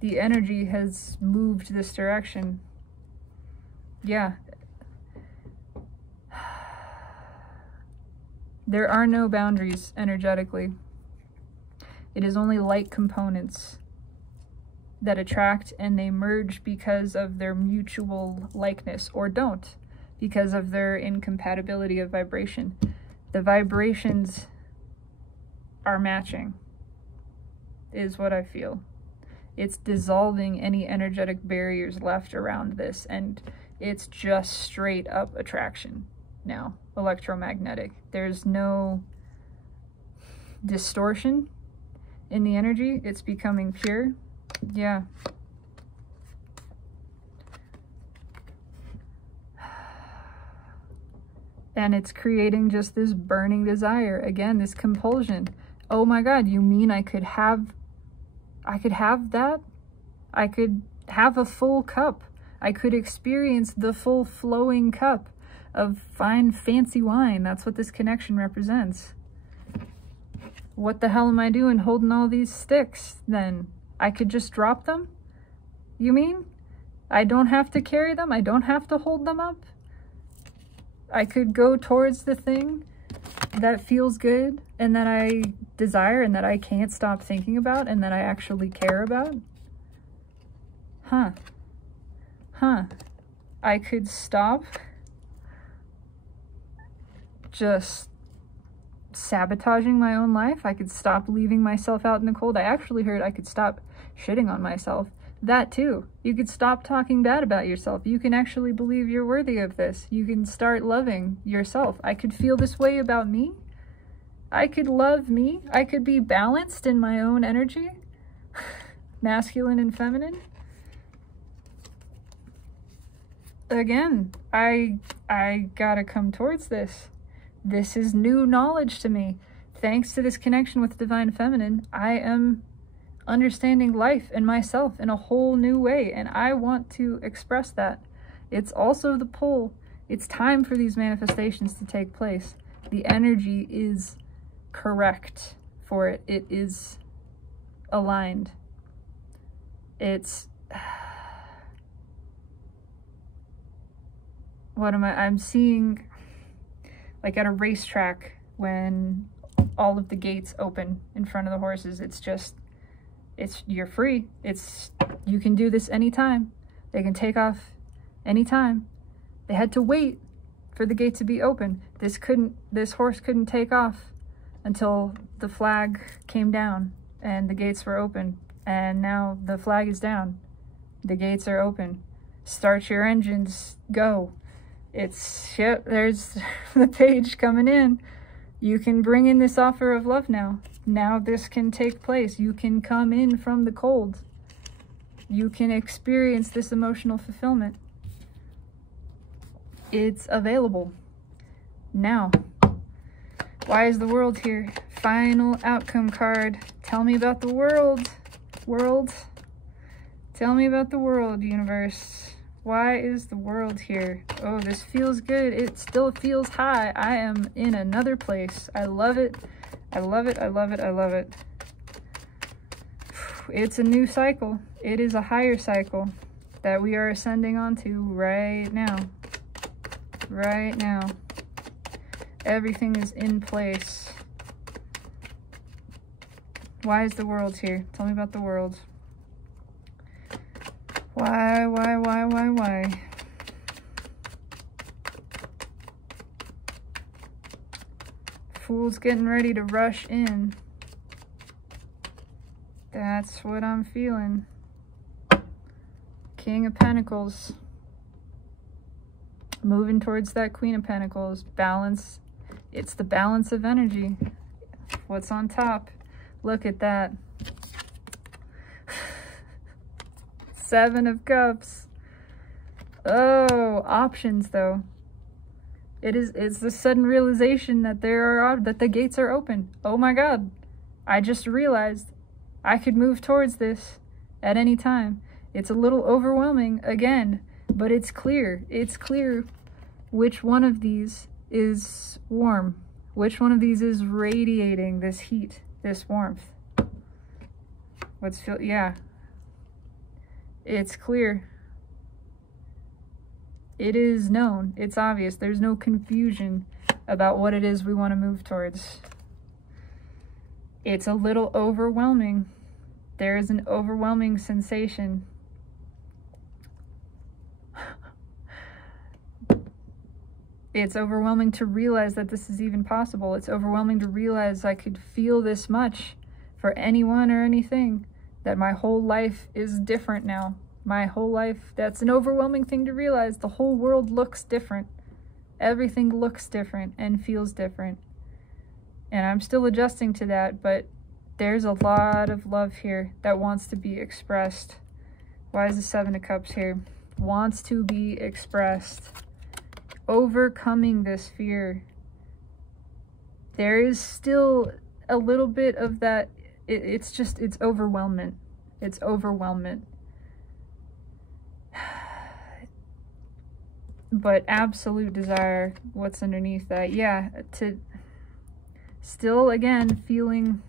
The energy has moved this direction. Yeah. There are no boundaries energetically. It is only light components that attract, and they merge because of their mutual likeness, or don't, because of their incompatibility of vibration. The vibrations are matching, is what I feel. It's dissolving any energetic barriers left around this, and it's just straight up attraction now, electromagnetic. There's no distortion in the energy. It's becoming pure. Yeah. And it's creating just this burning desire. Again, this compulsion. Oh my God, you mean I could have that? I could have a full cup. I could experience the full flowing cup of fine, fancy wine. That's what this connection represents. What the hell am I doing holding all these sticks then? I could just drop them? You mean? I don't have to carry them? I don't have to hold them up? I could go towards the thing that feels good and that I desire and that I can't stop thinking about and that I actually care about? Huh. I could stop just sabotaging my own life. I could stop leaving myself out in the cold. I actually heard I could stop shitting on myself. that too. You could stop talking bad about yourself. You can actually believe you're worthy of this. You can start loving yourself. I could feel this way about me. I could love me. I could be balanced in my own energy, masculine and feminine. Again, I gotta come towards this. This is new knowledge to me. Thanks to this connection with divine feminine, I am understanding life and myself in a whole new way, and I want to express that. It's also the pull. It's time for these manifestations to take place. The energy is correct for it. It is aligned. It's I'm seeing, like at a racetrack, when all of the gates open in front of the horses. You're free. You can do this anytime. They can take off anytime. They had to wait for the gate to be open. This horse couldn't take off until the flag came down and the gates were open. And now the flag is down. The gates are open. Start your engines, go. There's the page coming in. You can bring in this offer of love now. Now this can take place. You can come in from the cold. You can experience this emotional fulfillment. It's available now. Why is the world here? Final outcome card. Tell me about the world. World. Tell me about the world, universe. Why is the world here? Oh, this feels good. It still feels high. I am in another place. I love it. I love it. I love it. I love it. It's a new cycle. It is a higher cycle that we are ascending onto right now. Right now. Everything is in place. Why is the world here? Tell me about the world. Why? Fool's getting ready to rush in. That's what I'm feeling. King of Pentacles. Moving towards that Queen of Pentacles. Balance. It's the balance of energy. What's on top? Look at that. Seven of Cups. Oh, options though. It's the sudden realization that that the gates are open. Oh my God. I just realized I could move towards this at any time. It's a little overwhelming again, but it's clear. It's clear which one of these is warm. Which one of these is radiating this heat, this warmth. Yeah. It's clear. It is known. It's obvious. There's no confusion about what it is we want to move towards. It's a little overwhelming. There is an overwhelming sensation. It's overwhelming to realize that this is even possible. It's overwhelming to realize I could feel this much for anyone or anything. That my whole life is different now. My whole life, that's an overwhelming thing to realize. The whole world looks different. Everything looks different and feels different. And I'm still adjusting to that, but there's a lot of love here that wants to be expressed. Why is the Seven of Cups here? Wants to be expressed. Overcoming this fear. There is still a little bit of that. It's overwhelming. It's overwhelming. But absolute desire, what's underneath that? Yeah, to still, again, feeling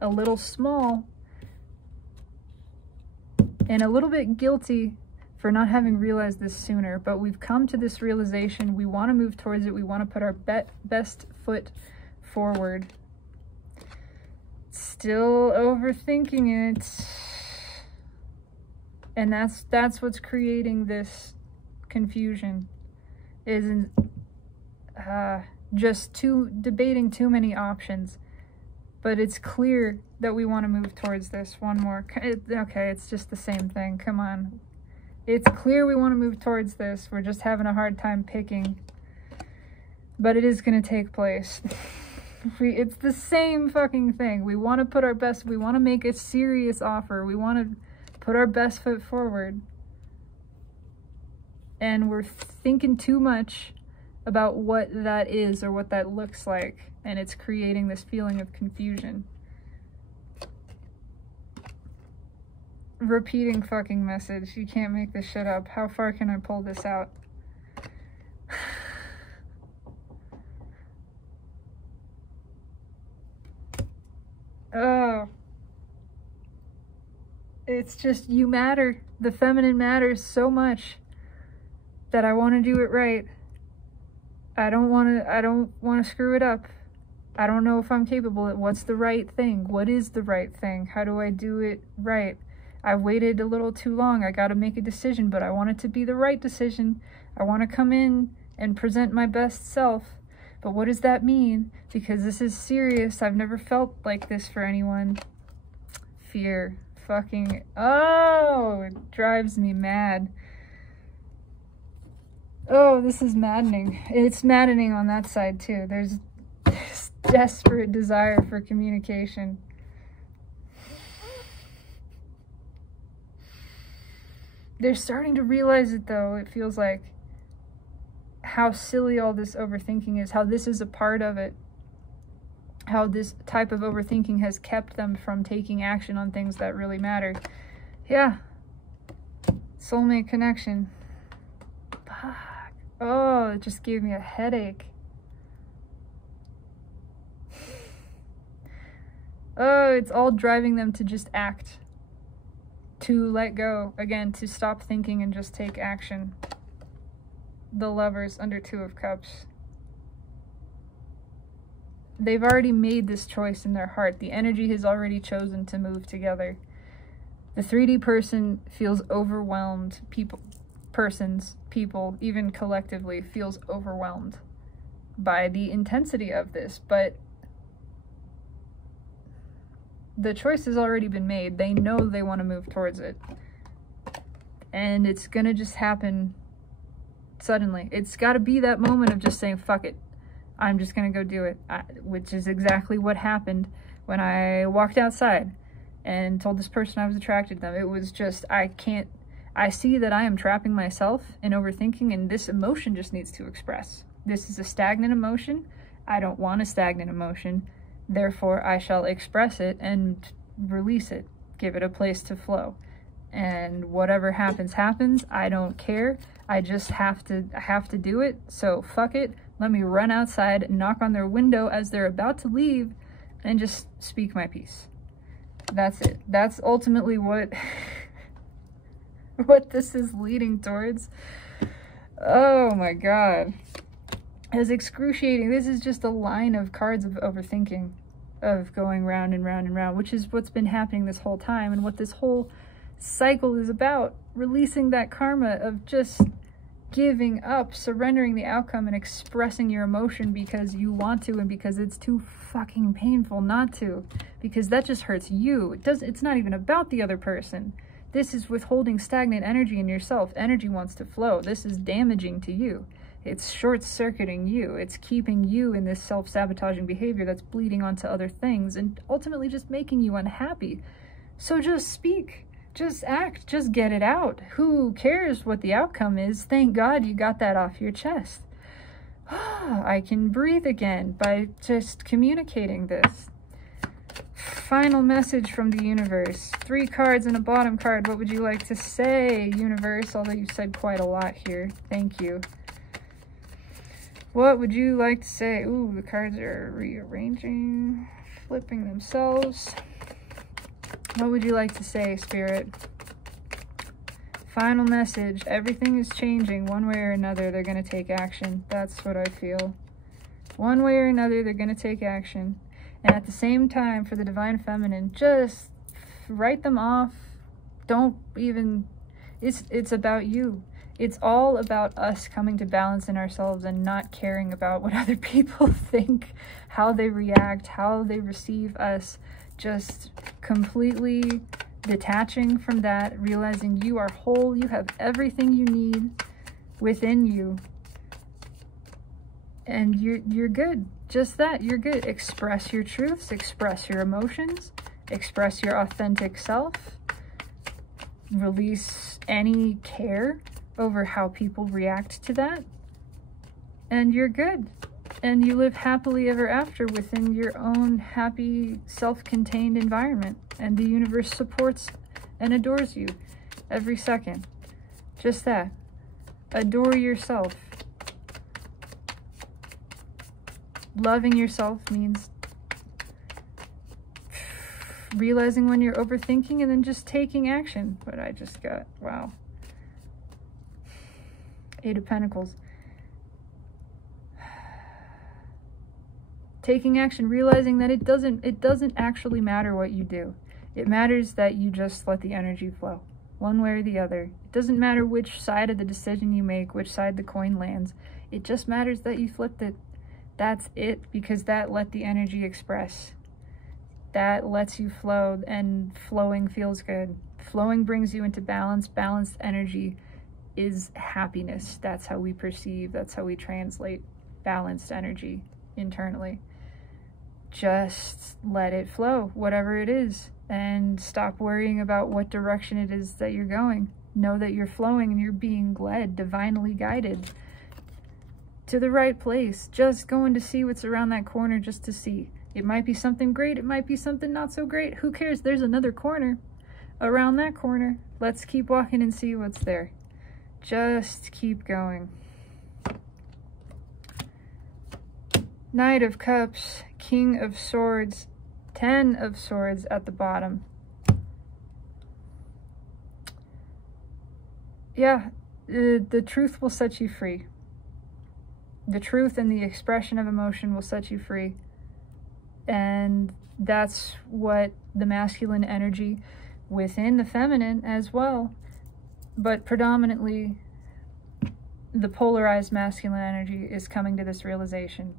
a little small and a little bit guilty for not having realized this sooner. But we've come to this realization. We want to move towards it. We want to put our best foot forward. Still overthinking it. And that's what's creating this confusion. Isn't just debating too many options. But it's clear that we want to move towards this. One more. Okay, it's just the same thing. Come on. It's clear we want to move towards this. We're just having a hard time picking. But it is going to take place. It's the same fucking thing. We want to put our best, we want to make a serious offer. We want to put our best foot forward. And we're thinking too much about what that is or what that looks like. And it's creating this feeling of confusion. Repeating fucking message. You can't make this shit up. How far can I pull this out? Oh. It's just, you matter. The feminine matters so much that I want to do it right. I don't want to screw it up. I don't know if I'm capable of what's the right thing. What is the right thing? How do I do it right? I waited a little too long. I got to make a decision, but I want it to be the right decision. I want to come in and present my best self. But what does that mean? Because this is serious. I've never felt like this for anyone. Fear. Fucking, oh, it drives me mad. Oh, this is maddening. It's maddening on that side too. There's this desperate desire for communication. They're starting to realize it though. It feels like how silly all this overthinking is, how this is a part of it, how this type of overthinking has kept them from taking action on things that really matter. Yeah. Soulmate connection. Fuck. Oh, it just gave me a headache. Oh, it's all driving them to just act. To let go. Again, to stop thinking and just take action. The Lovers under Two of Cups. They've already made this choice in their heart. The energy has already chosen to move together. The 3D person feels overwhelmed. People, even collectively, feels overwhelmed by the intensity of this. But the choice has already been made. They know they want to move towards it. And it's going to just happen suddenly. It's got to be that moment of just saying, fuck it. I'm just going to go do it, which is exactly what happened when I walked outside and told this person I was attracted to them. It was just, I see that I am trapping myself in overthinking, and this emotion just needs to express. This is a stagnant emotion. I don't want a stagnant emotion. Therefore, I shall express it and release it, give it a place to flow. And whatever happens, happens. I don't care. I just have to do it. So fuck it. Let me run outside, knock on their window as they're about to leave, and just speak my piece. That's it. That's ultimately what this is leading towards. Oh my god. As excruciating. This is just a line of cards of overthinking, of going round and round and round, which is what's been happening this whole time, and what this whole cycle is about. Releasing that karma of just giving up, surrendering the outcome, and expressing your emotion because you want to and because it's too fucking painful not to, because that just hurts you. It's not even about the other person. This is withholding stagnant energy in yourself. Energy wants to flow. This is damaging to you. It's short-circuiting you. It's keeping you in this self-sabotaging behavior that's bleeding onto other things and ultimately just making you unhappy. So just speak. Just act, just get it out. Who cares what the outcome is? Thank God you got that off your chest. I can breathe again by just communicating this. Final message from the universe. 3 cards and a bottom card. What would you like to say, universe? Although you said quite a lot here. Thank you. What would you like to say? Ooh, the cards are rearranging, flipping themselves. What would you like to say, Spirit? Final message. Everything is changing. One way or another, they're going to take action. That's what I feel. One way or another, they're going to take action. And at the same time, for the Divine Feminine, just write them off. Don't even... It's about you. It's all about us coming to balance in ourselves and not caring about what other people think, how they react, how they receive us. Just completely detaching from that, realizing you are whole, you have everything you need within you, and you're good. Just that, you're good. Express your truths, express your emotions, express your authentic self, release any care over how people react to that, and you're good. And you live happily ever after within your own happy, self-contained environment. And the universe supports and adores you every second. Just that. Adore yourself. Loving yourself means realizing when you're overthinking and then just taking action. But I just got, wow. 8 of Pentacles. Taking action, realizing that it doesn't actually matter what you do. It matters that you just let the energy flow, one way or the other. It doesn't matter which side of the decision you make, which side the coin lands. It just matters that you flipped it. That's it, because that let the energy express. That lets you flow, and flowing feels good. Flowing brings you into balance. Balanced energy is happiness. That's how we perceive, that's how we translate balanced energy internally. Just let it flow, whatever it is, and stop worrying about what direction it is that you're going. Know that you're flowing and you're being led, divinely guided to the right place. Just going to see what's around that corner, just to see. It might be something great, it might be something not so great. Who cares? There's another corner around that corner. Let's keep walking and see what's there. Just keep going. Knight of Cups, King of Swords, 10 of Swords at the bottom. Yeah, the truth will set you free. The truth and the expression of emotion will set you free. And that's what the masculine energy within the feminine as well, but predominantly the polarized masculine energy is coming to this realization.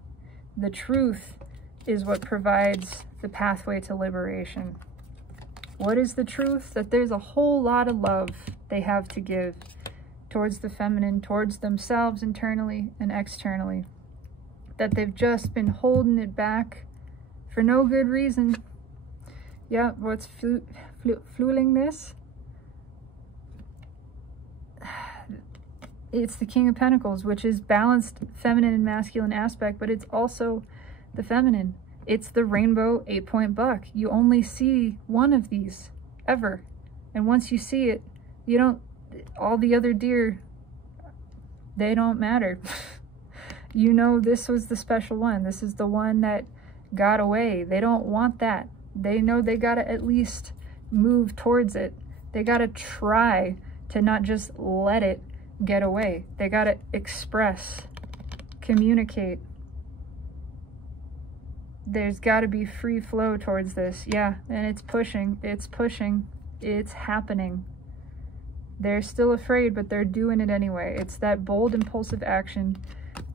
The truth is what provides the pathway to liberation. What is the truth? That there's a whole lot of love they have to give towards the feminine, towards themselves internally and externally. That they've just been holding it back for no good reason. Yeah, what's fueling this? It's the King of Pentacles, which is balanced feminine and masculine aspect, but it's also the feminine. It's the rainbow 8-point buck. You only see one of these ever. And once you see it, you don't, all the other deer, they don't matter. You know this was the special one. This is the one that got away. They don't want that. They know they gotta at least move towards it. They gotta try to not just let it get away. They gotta express, communicate. There's gotta be free flow towards this. Yeah, and it's pushing, it's happening. They're still afraid, but they're doing it anyway. It's that bold, impulsive action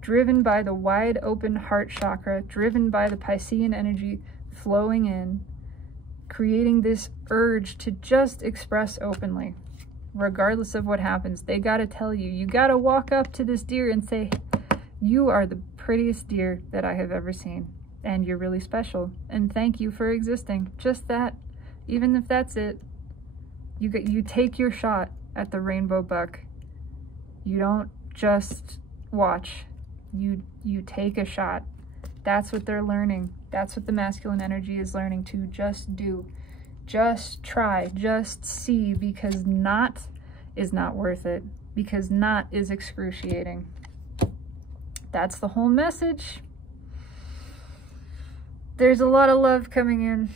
driven by the wide open heart chakra, driven by the Piscean energy flowing in, creating this urge to just express openly. Regardless of what happens, they gotta tell you. You gotta walk up to this deer and say, you are the prettiest deer that I have ever seen, and you're really special, and thank you for existing. Just that. Even if that's it, you take your shot at the rainbow buck. You don't just watch. You take a shot. That's what they're learning. That's what the masculine energy is learning to just do. Just try, just see, because not is not worth it, because not is excruciating. That's the whole message. There's a lot of love coming in.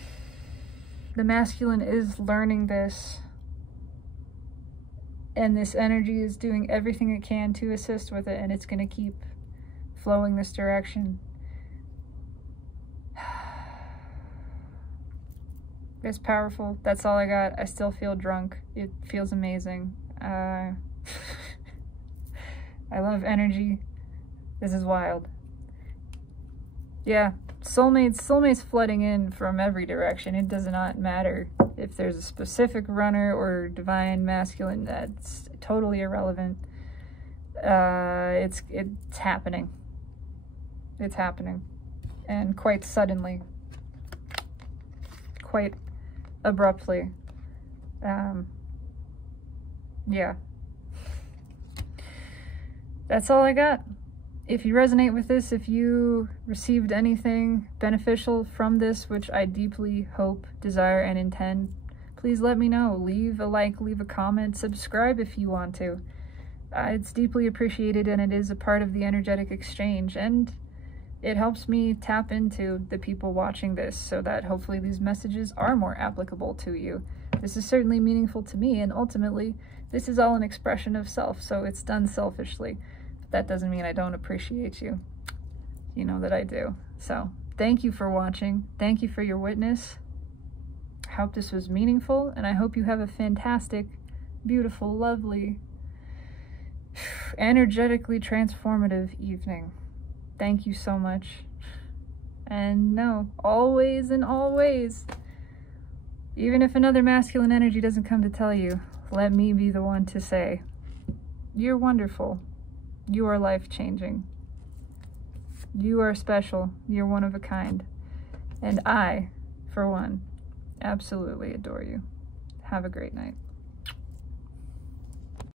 The masculine is learning this, and this energy is doing everything it can to assist with it, and it's going to keep flowing this direction. It's powerful. That's all I got. I still feel drunk. It feels amazing. I love energy. This is wild. Yeah, soulmates flooding in from every direction. It does not matter if there's a specific runner or divine masculine. That's totally irrelevant. It's happening. It's happening, and quite suddenly, quite abruptly. Yeah. That's all I got. If you resonate with this, if you received anything beneficial from this, which I deeply hope, desire, and intend, please let me know. Leave a like, leave a comment, subscribe if you want to. It's deeply appreciated, and it is a part of the energetic exchange, and it helps me tap into the people watching this so that hopefully these messages are more applicable to you. This is certainly meaningful to me, and ultimately, this is all an expression of self, so it's done selfishly. That doesn't mean I don't appreciate you. You know that I do. So, thank you for watching. Thank you for your witness. I hope this was meaningful, and I hope you have a fantastic, beautiful, lovely, energetically transformative evening. Thank you so much. And no, always and always, even if another masculine energy doesn't come to tell you, let me be the one to say, you're wonderful. You are life-changing. You are special. You're one of a kind. And I, for one, absolutely adore you. Have a great night.